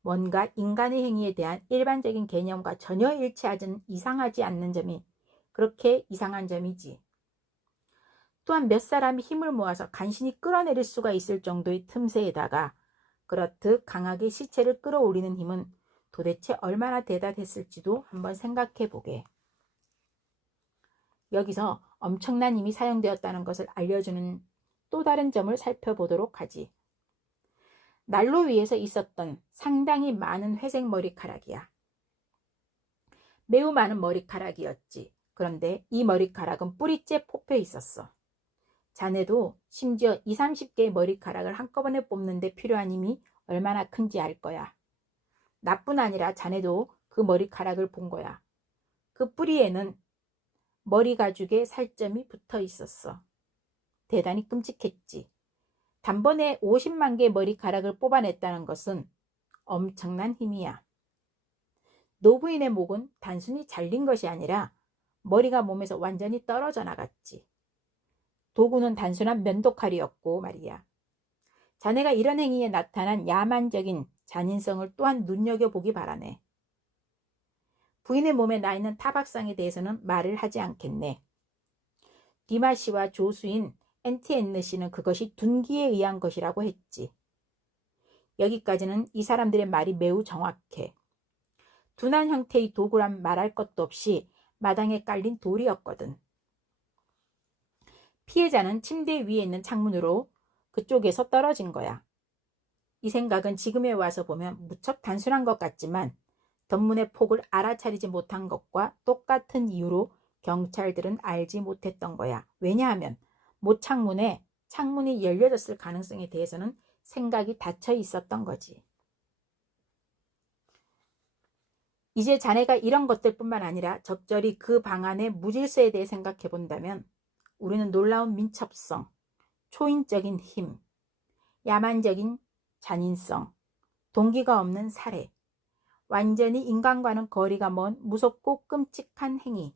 뭔가 인간의 행위에 대한 일반적인 개념과 전혀 이상하지 않는 점이 그렇게 이상한 점이지. 또한 몇 사람이 힘을 모아서 간신히 끌어내릴 수가 있을 정도의 틈새에다가 그렇듯 강하게 시체를 끌어올리는 힘은 도대체 얼마나 대단했을지도 한번 생각해 보게. 여기서 엄청난 힘이 사용되었다는 것을 알려주는 또 다른 점을 살펴보도록 하지. 난로 위에서 있었던 상당히 많은 회색 머리카락이야. 매우 많은 머리카락이었지. 그런데 이 머리카락은 뿌리째 뽑혀 있었어. 자네도 심지어 20, 30개의 머리카락을 한꺼번에 뽑는데 필요한 힘이 얼마나 큰지 알 거야. 나뿐 아니라 자네도 그 머리카락을 본 거야. 그 뿌리에는 머리 가죽에 살점이 붙어 있었어. 대단히 끔찍했지. 단번에 50만 개의 머리카락을 뽑아냈다는 것은 엄청난 힘이야. 노부인의 목은 단순히 잘린 것이 아니라 머리가 몸에서 완전히 떨어져 나갔지. 도구는 단순한 면도칼이었고 말이야. 자네가 이런 행위에 나타난 야만적인 잔인성을 또한 눈여겨보기 바라네. 부인의 몸에 나 있는 타박상에 대해서는 말을 하지 않겠네. 디마 씨와 조수인 엔티엔느 씨는 그것이 둔기에 의한 것이라고 했지. 여기까지는 이 사람들의 말이 매우 정확해. 둔한 형태의 도구란 말할 것도 없이 마당에 깔린 돌이었거든. 피해자는 침대 위에 있는 창문으로 그쪽에서 떨어진 거야. 이 생각은 지금에 와서 보면 무척 단순한 것 같지만 덧문의 폭을 알아차리지 못한 것과 똑같은 이유로 경찰들은 알지 못했던 거야. 왜냐하면 모창문에 창문이 열려졌을 가능성에 대해서는 생각이 닫혀 있었던 거지. 이제 자네가 이런 것들뿐만 아니라 적절히 그 방 안의 무질서에 대해 생각해 본다면 우리는 놀라운 민첩성, 초인적인 힘, 야만적인 잔인성, 동기가 없는 살해, 완전히 인간과는 거리가 먼 무섭고 끔찍한 행위,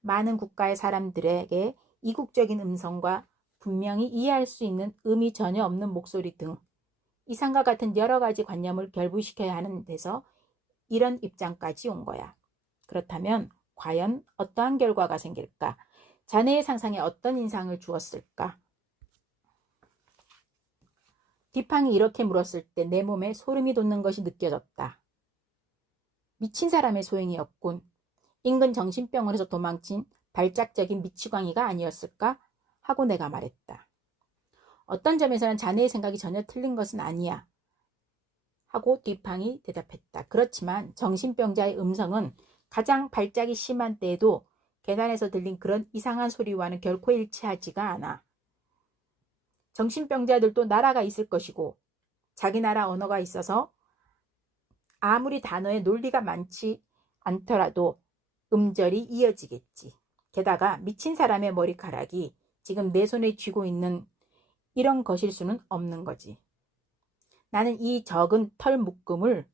많은 국가의 사람들에게 이국적인 음성과 분명히 이해할 수 있는 의미 전혀 없는 목소리 등 이상과 같은 여러 가지 관념을 결부시켜야 하는 데서 이런 입장까지 온 거야. 그렇다면 과연 어떠한 결과가 생길까? 자네의 상상에 어떤 인상을 주었을까? 디팡이 이렇게 물었을 때 내 몸에 소름이 돋는 것이 느껴졌다. 미친 사람의 소행이 없군. 인근 정신병원에서 도망친 발작적인 미치광이가 아니었을까? 하고 내가 말했다. 어떤 점에서는 자네의 생각이 전혀 틀린 것은 아니야. 하고 뒷방이 대답했다. 그렇지만 정신병자의 음성은 가장 발작이 심한 때에도 계단에서 들린 그런 이상한 소리와는 결코 일치하지가 않아. 정신병자들도 나라가 있을 것이고 자기 나라 언어가 있어서 아무리 단어에 논리가 많지 않더라도 음절이 이어지겠지. 게다가 미친 사람의 머리카락이 지금 내 손에 쥐고 있는 이런 것일 수는 없는 거지. 나는 이 적은 털 묶음을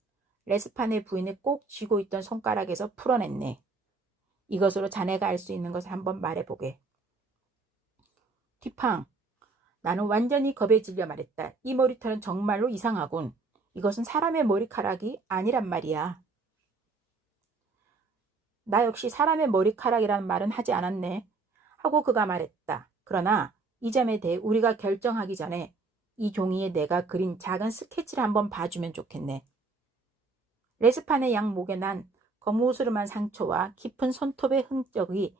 레스판의 부인이 꼭 쥐고 있던 손가락에서 풀어냈네. 이것으로 자네가 알 수 있는 것을 한번 말해보게. 뒷팡, 나는 완전히 겁에 질려 말했다. 이 머리털은 정말로 이상하군. 이것은 사람의 머리카락이 아니란 말이야. 나 역시 사람의 머리카락이라는 말은 하지 않았네. 하고 그가 말했다. 그러나 이 점에 대해 우리가 결정하기 전에 이 종이에 내가 그린 작은 스케치를 한번 봐주면 좋겠네. 레스판의 양목에 난 거무스름한 상처와 깊은 손톱의 흔적이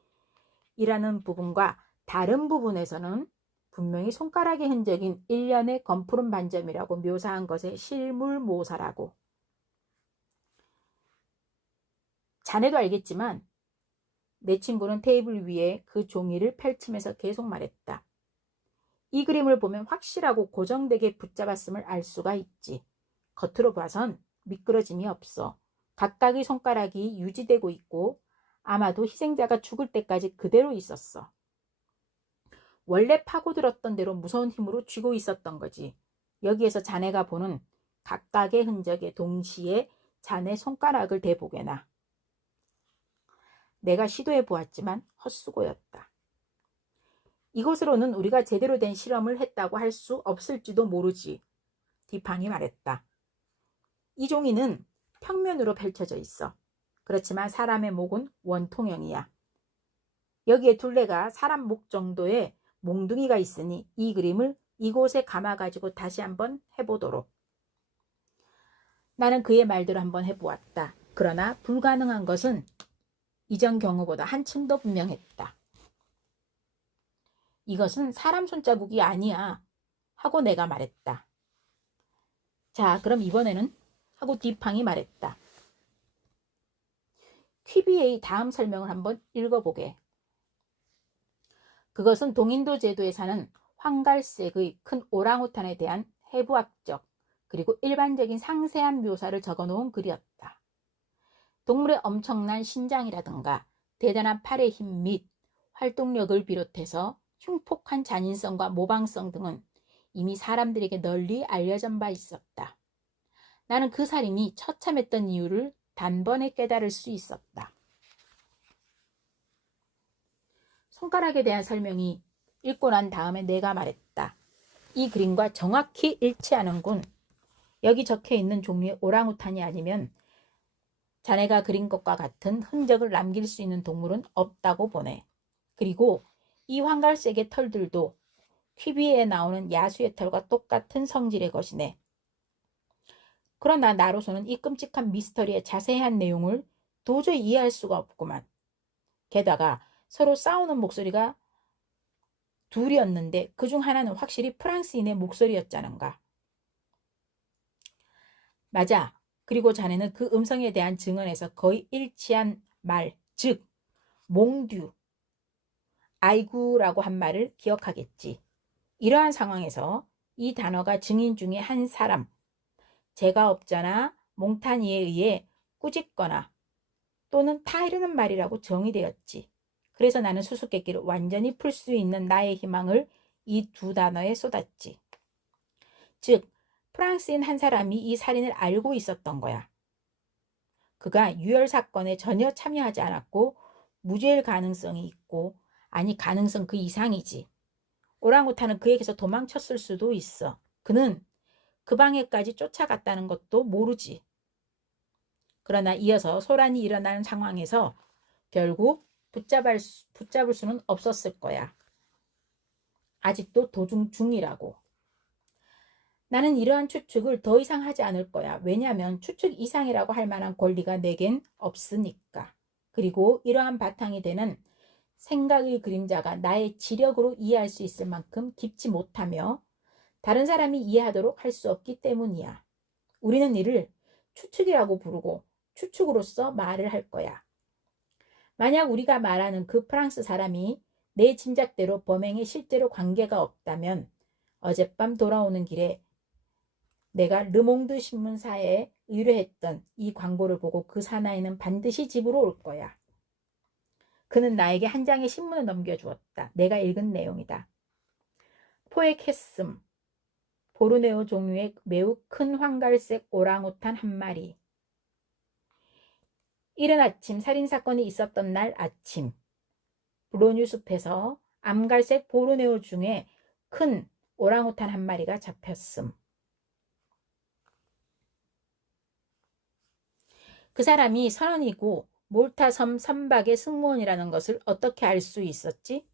이라는 부분과 다른 부분에서는 분명히 손가락의 흔적인 일련의 검푸른 반점이라고 묘사한 것의 실물 모사라고. 자네도 알겠지만 내 친구는 테이블 위에 그 종이를 펼치면서 계속 말했다. 이 그림을 보면 확실하고 고정되게 붙잡았음을 알 수가 있지. 겉으로 봐선 미끄러짐이 없어. 각각의 손가락이 유지되고 있고 아마도 희생자가 죽을 때까지 그대로 있었어. 원래 파고들었던 대로 무서운 힘으로 쥐고 있었던 거지. 여기에서 자네가 보는 각각의 흔적에 동시에 자네 손가락을 대보게나. 내가 시도해 보았지만 헛수고였다. 이것으로는 우리가 제대로 된 실험을 했다고 할 수 없을지도 모르지. 뒷방이 말했다. 이 종이는 평면으로 펼쳐져 있어. 그렇지만 사람의 목은 원통형이야. 여기에 둘레가 사람 목 정도의 몽둥이가 있으니 이 그림을 이곳에 감아가지고 다시 한번 해보도록. 나는 그의 말대로 한번 해보았다. 그러나 불가능한 것은 이전 경우보다 한층 더 분명했다. 이것은 사람 손자국이 아니야. 하고 내가 말했다. 자, 그럼 이번에는 하고 뒷방이 말했다. 퀴비의 다음 설명을 한번 읽어보게. 그것은 동인도 제도에 사는 황갈색의 큰 오랑우탄에 대한 해부학적 그리고 일반적인 상세한 묘사를 적어놓은 글이었다. 동물의 엄청난 신장이라든가 대단한 팔의 힘 및 활동력을 비롯해서 흉폭한 잔인성과 모방성 등은 이미 사람들에게 널리 알려진 바 있었다. 나는 그 살인이 처참했던 이유를 단번에 깨달을 수 있었다. 손가락에 대한 설명이 읽고 난 다음에 내가 말했다. 이 그림과 정확히 일치하는군. 여기 적혀있는 종류의 오랑우탄이 아니면 자네가 그린 것과 같은 흔적을 남길 수 있는 동물은 없다고 보네. 그리고 이 황갈색의 털들도 퀴비에 나오는 야수의 털과 똑같은 성질의 것이네. 그러나 나로서는 이 끔찍한 미스터리의 자세한 내용을 도저히 이해할 수가 없구만. 게다가 서로 싸우는 목소리가 둘이었는데 그중 하나는 확실히 프랑스인의 목소리였자는가. 맞아. 그리고 자네는 그 음성에 대한 증언에서 거의 일치한 말, 즉 몽듀, 아이구라고 한 말을 기억하겠지. 이러한 상황에서 이 단어가 증인 중에 한 사람, 제가 없잖아 몽타니에 의해 꾸짖거나 또는 타이르는 말이라고 정의되었지. 그래서 나는 수수께끼를 완전히 풀 수 있는 나의 희망을 이 두 단어에 쏟았지. 즉 프랑스인 한 사람이 이 살인을 알고 있었던 거야. 그가 유혈 사건에 전혀 참여하지 않았고 무죄일 가능성이 있고, 아니 가능성 그 이상이지. 오랑우탄은 그에게서 도망쳤을 수도 있어. 그는 그 방에까지 쫓아갔다는 것도 모르지. 그러나 이어서 소란이 일어나는 상황에서 결국 붙잡을 수는 없었을 거야. 아직도 도중 중이라고. 나는 이러한 추측을 더 이상 하지 않을 거야. 왜냐하면 추측 이상이라고 할 만한 권리가 내겐 없으니까. 그리고 이러한 바탕이 되는 생각의 그림자가 나의 지력으로 이해할 수 있을 만큼 깊지 못하며 다른 사람이 이해하도록 할 수 없기 때문이야. 우리는 이를 추측이라고 부르고 추측으로서 말을 할 거야. 만약 우리가 말하는 그 프랑스 사람이 내 짐작대로 범행에 실제로 관계가 없다면 어젯밤 돌아오는 길에 내가 르몽드 신문사에 의뢰했던 이 광고를 보고 그 사나이는 반드시 집으로 올 거야. 그는 나에게 한 장의 신문을 넘겨주었다. 내가 읽은 내용이다. 포획했음. 보르네오 종류의 매우 큰 황갈색 오랑우탄 한 마리. 이른 아침 살인사건이 있었던 날 아침 브로뉴 숲에서 암갈색 보르네오 중에 큰 오랑우탄 한 마리가 잡혔음. 그 사람이 선원이고 몰타 섬 선박의 승무원이라는 것을 어떻게 알 수 있었지?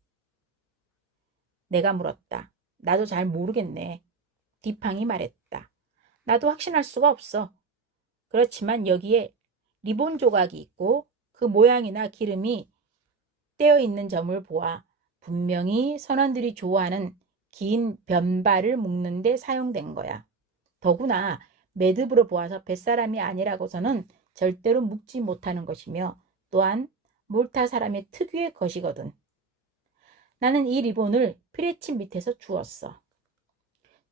내가 물었다. 나도 잘 모르겠네. 디팡이 말했다. 나도 확신할 수가 없어. 그렇지만 여기에 리본 조각이 있고 그 모양이나 기름이 떼어 있는 점을 보아 분명히 선원들이 좋아하는 긴 변발을 묶는 데 사용된 거야. 더구나 매듭으로 보아서 뱃사람이 아니라고서는 절대로 묶지 못하는 것이며 또한 몰타 사람의 특유의 것이거든. 나는 이 리본을 피레침 밑에서 주었어.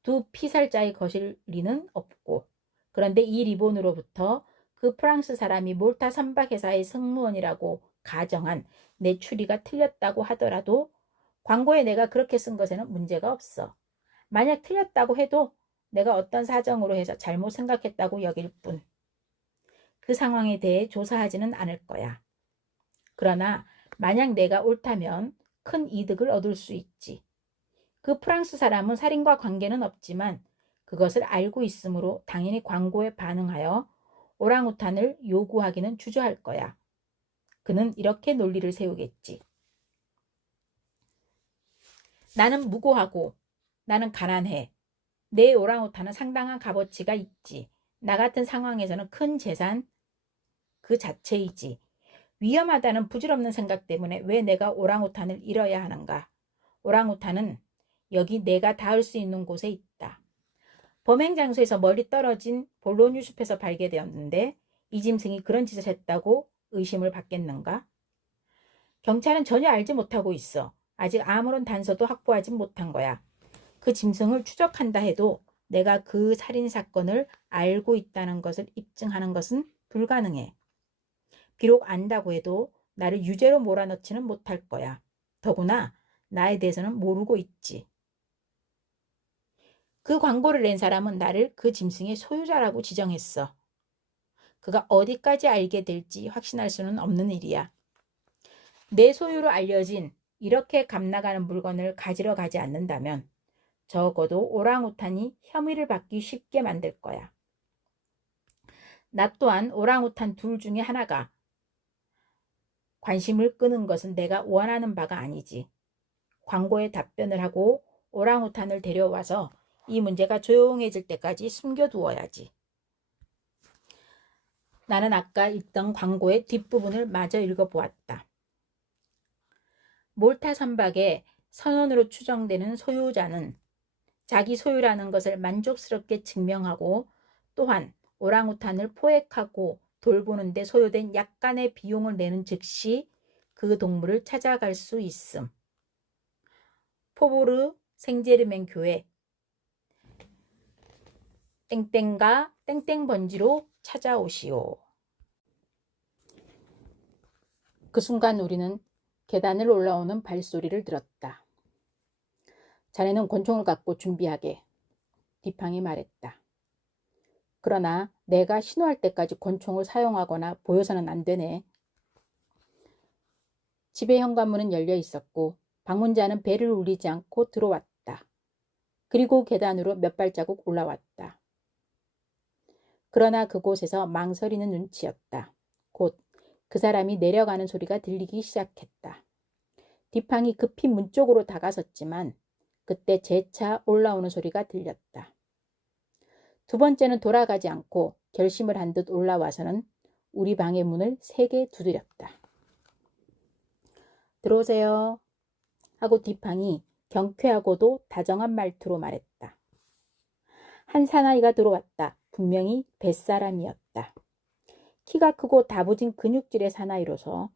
두 피살자의 것일 리는 없고 그런데 이 리본으로부터 그 프랑스 사람이 몰타 선박회사의 승무원이라고 가정한 내 추리가 틀렸다고 하더라도 광고에 내가 그렇게 쓴 것에는 문제가 없어. 만약 틀렸다고 해도 내가 어떤 사정으로 해서 잘못 생각했다고 여길 뿐. 그 상황에 대해 조사하지는 않을 거야. 그러나 만약 내가 옳다면 큰 이득을 얻을 수 있지. 그 프랑스 사람은 살인과 관계는 없지만 그것을 알고 있으므로 당연히 광고에 반응하여 오랑우탄을 요구하기는 주저할 거야. 그는 이렇게 논리를 세우겠지. 나는 무고하고 나는 가난해. 내 오랑우탄은 상당한 값어치가 있지. 나 같은 상황에서는 큰 재산 그 자체이지. 위험하다는 부질없는 생각 때문에 왜 내가 오랑우탄을 잃어야 하는가? 오랑우탄은 여기 내가 닿을 수 있는 곳에 있다. 범행 장소에서 멀리 떨어진 볼로뉴 숲에서 발견되었는데 이 짐승이 그런 짓을 했다고 의심을 받겠는가? 경찰은 전혀 알지 못하고 있어. 아직 아무런 단서도 확보하지 못한 거야. 그 짐승을 추적한다 해도 내가 그 살인사건을 알고 있다는 것을 입증하는 것은 불가능해. 비록 안다고 해도 나를 유죄로 몰아넣지는 못할 거야. 더구나 나에 대해서는 모르고 있지. 그 광고를 낸 사람은 나를 그 짐승의 소유자라고 지정했어. 그가 어디까지 알게 될지 확신할 수는 없는 일이야. 내 소유로 알려진 이렇게 값나가는 물건을 가지러 가지 않는다면 적어도 오랑우탄이 혐의를 받기 쉽게 만들 거야. 나 또한 오랑우탄 둘 중에 하나가 관심을 끄는 것은 내가 원하는 바가 아니지. 광고에 답변을 하고 오랑우탄을 데려와서 이 문제가 조용해질 때까지 숨겨두어야지. 나는 아까 읽던 광고의 뒷부분을 마저 읽어보았다. 몰타 선박의 선원으로 추정되는 소유자는 자기 소유라는 것을 만족스럽게 증명하고 또한 오랑우탄을 포획하고 돌보는 데 소요된 약간의 비용을 내는 즉시 그 동물을 찾아갈 수 있음. 포보르 생제르맹 교회 땡땡가 땡땡번지로 찾아오시오. 그 순간 우리는 계단을 올라오는 발소리를 들었다. 자네는 권총을 갖고 준비하게. 디팡이 말했다. 그러나 내가 신호할 때까지 권총을 사용하거나 보여서는 안 되네. 집의 현관문은 열려 있었고 방문자는 배를 울리지 않고 들어왔다. 그리고 계단으로 몇 발자국 올라왔다. 그러나 그곳에서 망설이는 눈치였다. 곧 그 사람이 내려가는 소리가 들리기 시작했다. 디팡이 급히 문 쪽으로 다가섰지만 그때 재차 올라오는 소리가 들렸다. 두 번째는 돌아가지 않고 결심을 한 듯 올라와서는 우리 방의 문을 3개 두드렸다. 들어오세요 하고 디팡이 경쾌하고도 다정한 말투로 말했다. 한 사나이가 들어왔다. 분명히 뱃사람이었다. 키가 크고 다부진 근육질의 사나이로서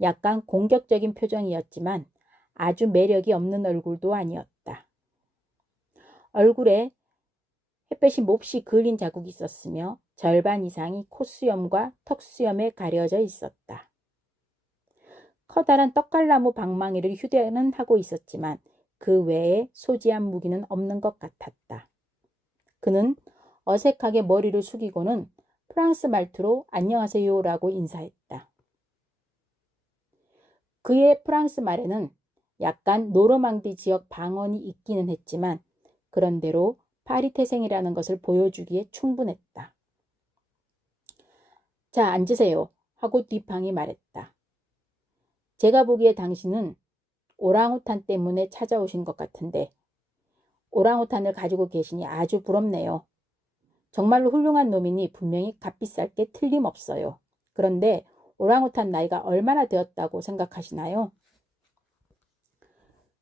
약간 공격적인 표정이었지만 아주 매력이 없는 얼굴도 아니었다. 얼굴에 햇볕이 몹시 그을린 자국이 있었으며 절반 이상이 콧수염과 턱수염에 가려져 있었다. 커다란 떡갈나무 방망이를 휴대는 하고 있었지만 그 외에 소지한 무기는 없는 것 같았다. 그는 어색하게 머리를 숙이고는 프랑스 말투로 안녕하세요라고 인사했다. 그의 프랑스 말에는 약간 노르망디 지역 방언이 있기는 했지만 그런대로 파리 태생이라는 것을 보여주기에 충분했다. 자, 앉으세요 하고 뒷방이 말했다. 제가 보기에 당신은 오랑우탄 때문에 찾아오신 것 같은데 오랑우탄을 가지고 계시니 아주 부럽네요. 정말로 훌륭한 놈이니 분명히 값비쌀 게 틀림없어요. 그런데 오랑우탄 나이가 얼마나 되었다고 생각하시나요?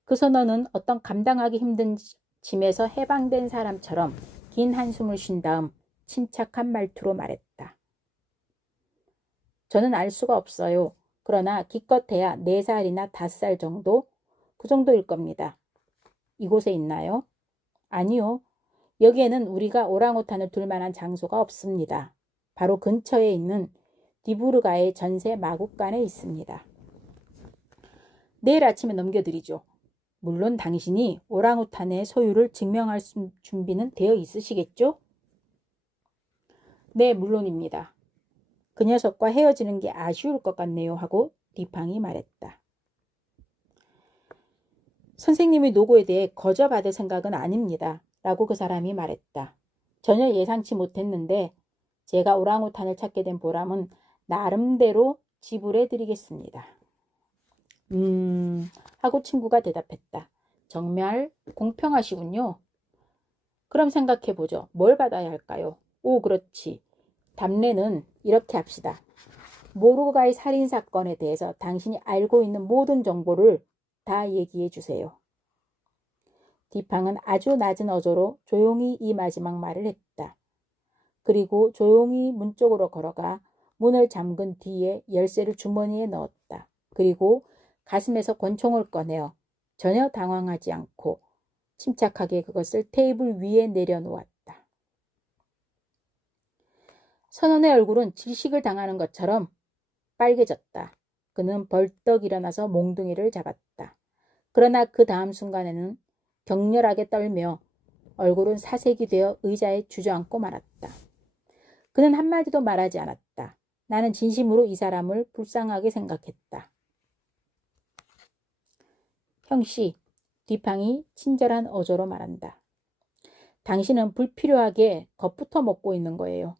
그 선원은 어떤 감당하기 힘든 짐에서 해방된 사람처럼 긴 한숨을 쉰 다음 침착한 말투로 말했다. 저는 알 수가 없어요. 그러나 기껏해야 4살이나 5살 정도? 그 정도일 겁니다. 이곳에 있나요? 아니요. 여기에는 우리가 오랑우탄을 둘 만한 장소가 없습니다. 바로 근처에 있는 디부르가의 전세 마국간에 있습니다. 내일 아침에 넘겨드리죠. 물론 당신이 오랑우탄의 소유를 증명할 준비는 되어 있으시겠죠? 네, 물론입니다. 그 녀석과 헤어지는 게 아쉬울 것 같네요 하고 디팡이 말했다. 선생님의 노고에 대해 거저받을 생각은 아닙니다. 라고 그 사람이 말했다. 전혀 예상치 못했는데 제가 오랑우탄을 찾게 된 보람은 나름대로 지불해 드리겠습니다. 하고 친구가 대답했다. 정말 공평하시군요. 그럼 생각해보죠. 뭘 받아야 할까요? 오, 그렇지. 답례는 이렇게 합시다. 모르가의 살인사건에 대해서 당신이 알고 있는 모든 정보를 다 얘기해 주세요. 디팡은 아주 낮은 어조로 조용히 이 마지막 말을 했다. 그리고 조용히 문 쪽으로 걸어가 문을 잠근 뒤에 열쇠를 주머니에 넣었다. 그리고 가슴에서 권총을 꺼내어 전혀 당황하지 않고 침착하게 그것을 테이블 위에 내려놓았다. 선원의 얼굴은 질식을 당하는 것처럼 빨개졌다. 그는 벌떡 일어나서 몽둥이를 잡았다. 그러나 그 다음 순간에는 격렬하게 떨며 얼굴은 사색이 되어 의자에 주저앉고 말았다. 그는 한마디도 말하지 않았다. 나는 진심으로 이 사람을 불쌍하게 생각했다. 형씨, 디팡이 친절한 어조로 말한다. 당신은 불필요하게 겁부터 먹고 있는 거예요.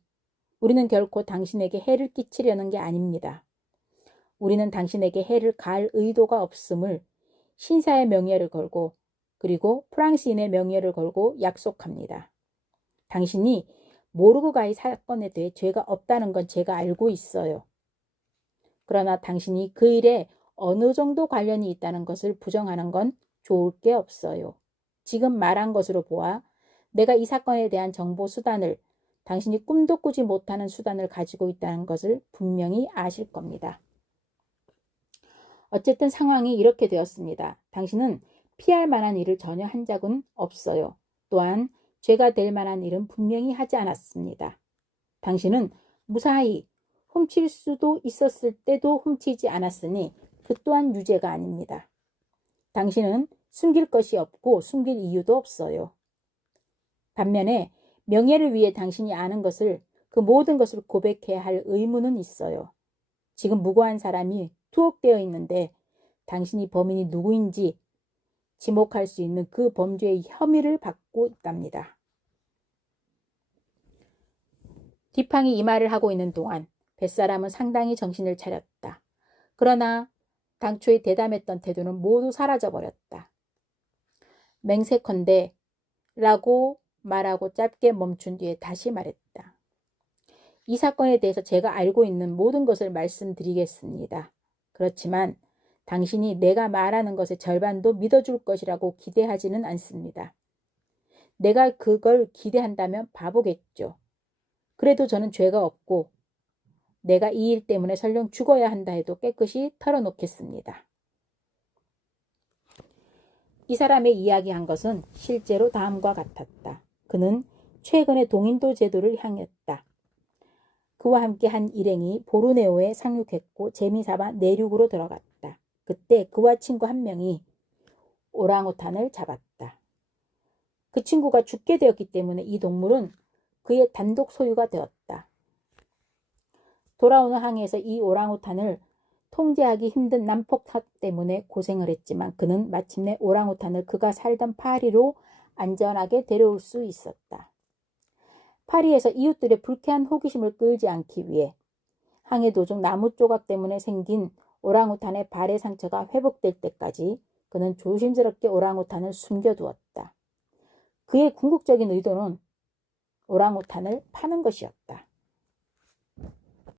우리는 결코 당신에게 해를 끼치려는 게 아닙니다. 우리는 당신에게 해를 가할 의도가 없음을 신사의 명예를 걸고 그리고 프랑스인의 명예를 걸고 약속합니다. 당신이 모르그가이 사건에 대해 죄가 없다는 건 제가 알고 있어요. 그러나 당신이 그 일에 어느 정도 관련이 있다는 것을 부정하는 건 좋을 게 없어요. 지금 말한 것으로 보아 내가 이 사건에 대한 정보 수단을 당신이 꿈도 꾸지 못하는 수단을 가지고 있다는 것을 분명히 아실 겁니다. 어쨌든 상황이 이렇게 되었습니다. 당신은 피할 만한 일을 전혀 한 적은 없어요. 또한 죄가 될 만한 일은 분명히 하지 않았습니다. 당신은 무사히 훔칠 수도 있었을 때도 훔치지 않았으니 그 또한 유죄가 아닙니다. 당신은 숨길 것이 없고 숨길 이유도 없어요. 반면에 명예를 위해 당신이 아는 것을 그 모든 것을 고백해야 할 의무는 있어요. 지금 무고한 사람이 투옥되어 있는데 당신이 범인이 누구인지 지목할 수 있는 그 범죄의 혐의를 받고 있답니다. 디팡이 이 말을 하고 있는 동안 뱃사람은 상당히 정신을 차렸다. 그러나 당초에 대담했던 태도는 모두 사라져버렸다. 맹세컨대 라고 말하고 짧게 멈춘 뒤에 다시 말했다. 이 사건에 대해서 제가 알고 있는 모든 것을 말씀드리겠습니다. 그렇지만 당신이 내가 말하는 것의 절반도 믿어줄 것이라고 기대하지는 않습니다. 내가 그걸 기대한다면 바보겠죠. 그래도 저는 죄가 없고 내가 이 일 때문에 설령 죽어야 한다 해도 깨끗이 털어놓겠습니다. 이 사람의 이야기한 것은 실제로 다음과 같았다. 그는 최근에 동인도 제도를 향했다. 그와 함께 한 일행이 보르네오에 상륙했고 재미삼아 내륙으로 들어갔다. 그때 그와 친구 한 명이 오랑우탄을 잡았다. 그 친구가 죽게 되었기 때문에 이 동물은 그의 단독 소유가 되었다. 돌아오는 항해에서 이 오랑우탄을 통제하기 힘든 난폭사 때문에 고생을 했지만 그는 마침내 오랑우탄을 그가 살던 파리로 안전하게 데려올 수 있었다. 파리에서 이웃들의 불쾌한 호기심을 끌지 않기 위해 항해 도중 나무 조각 때문에 생긴 오랑우탄의 발의 상처가 회복될 때까지 그는 조심스럽게 오랑우탄을 숨겨두었다. 그의 궁극적인 의도는 오랑우탄을 파는 것이었다.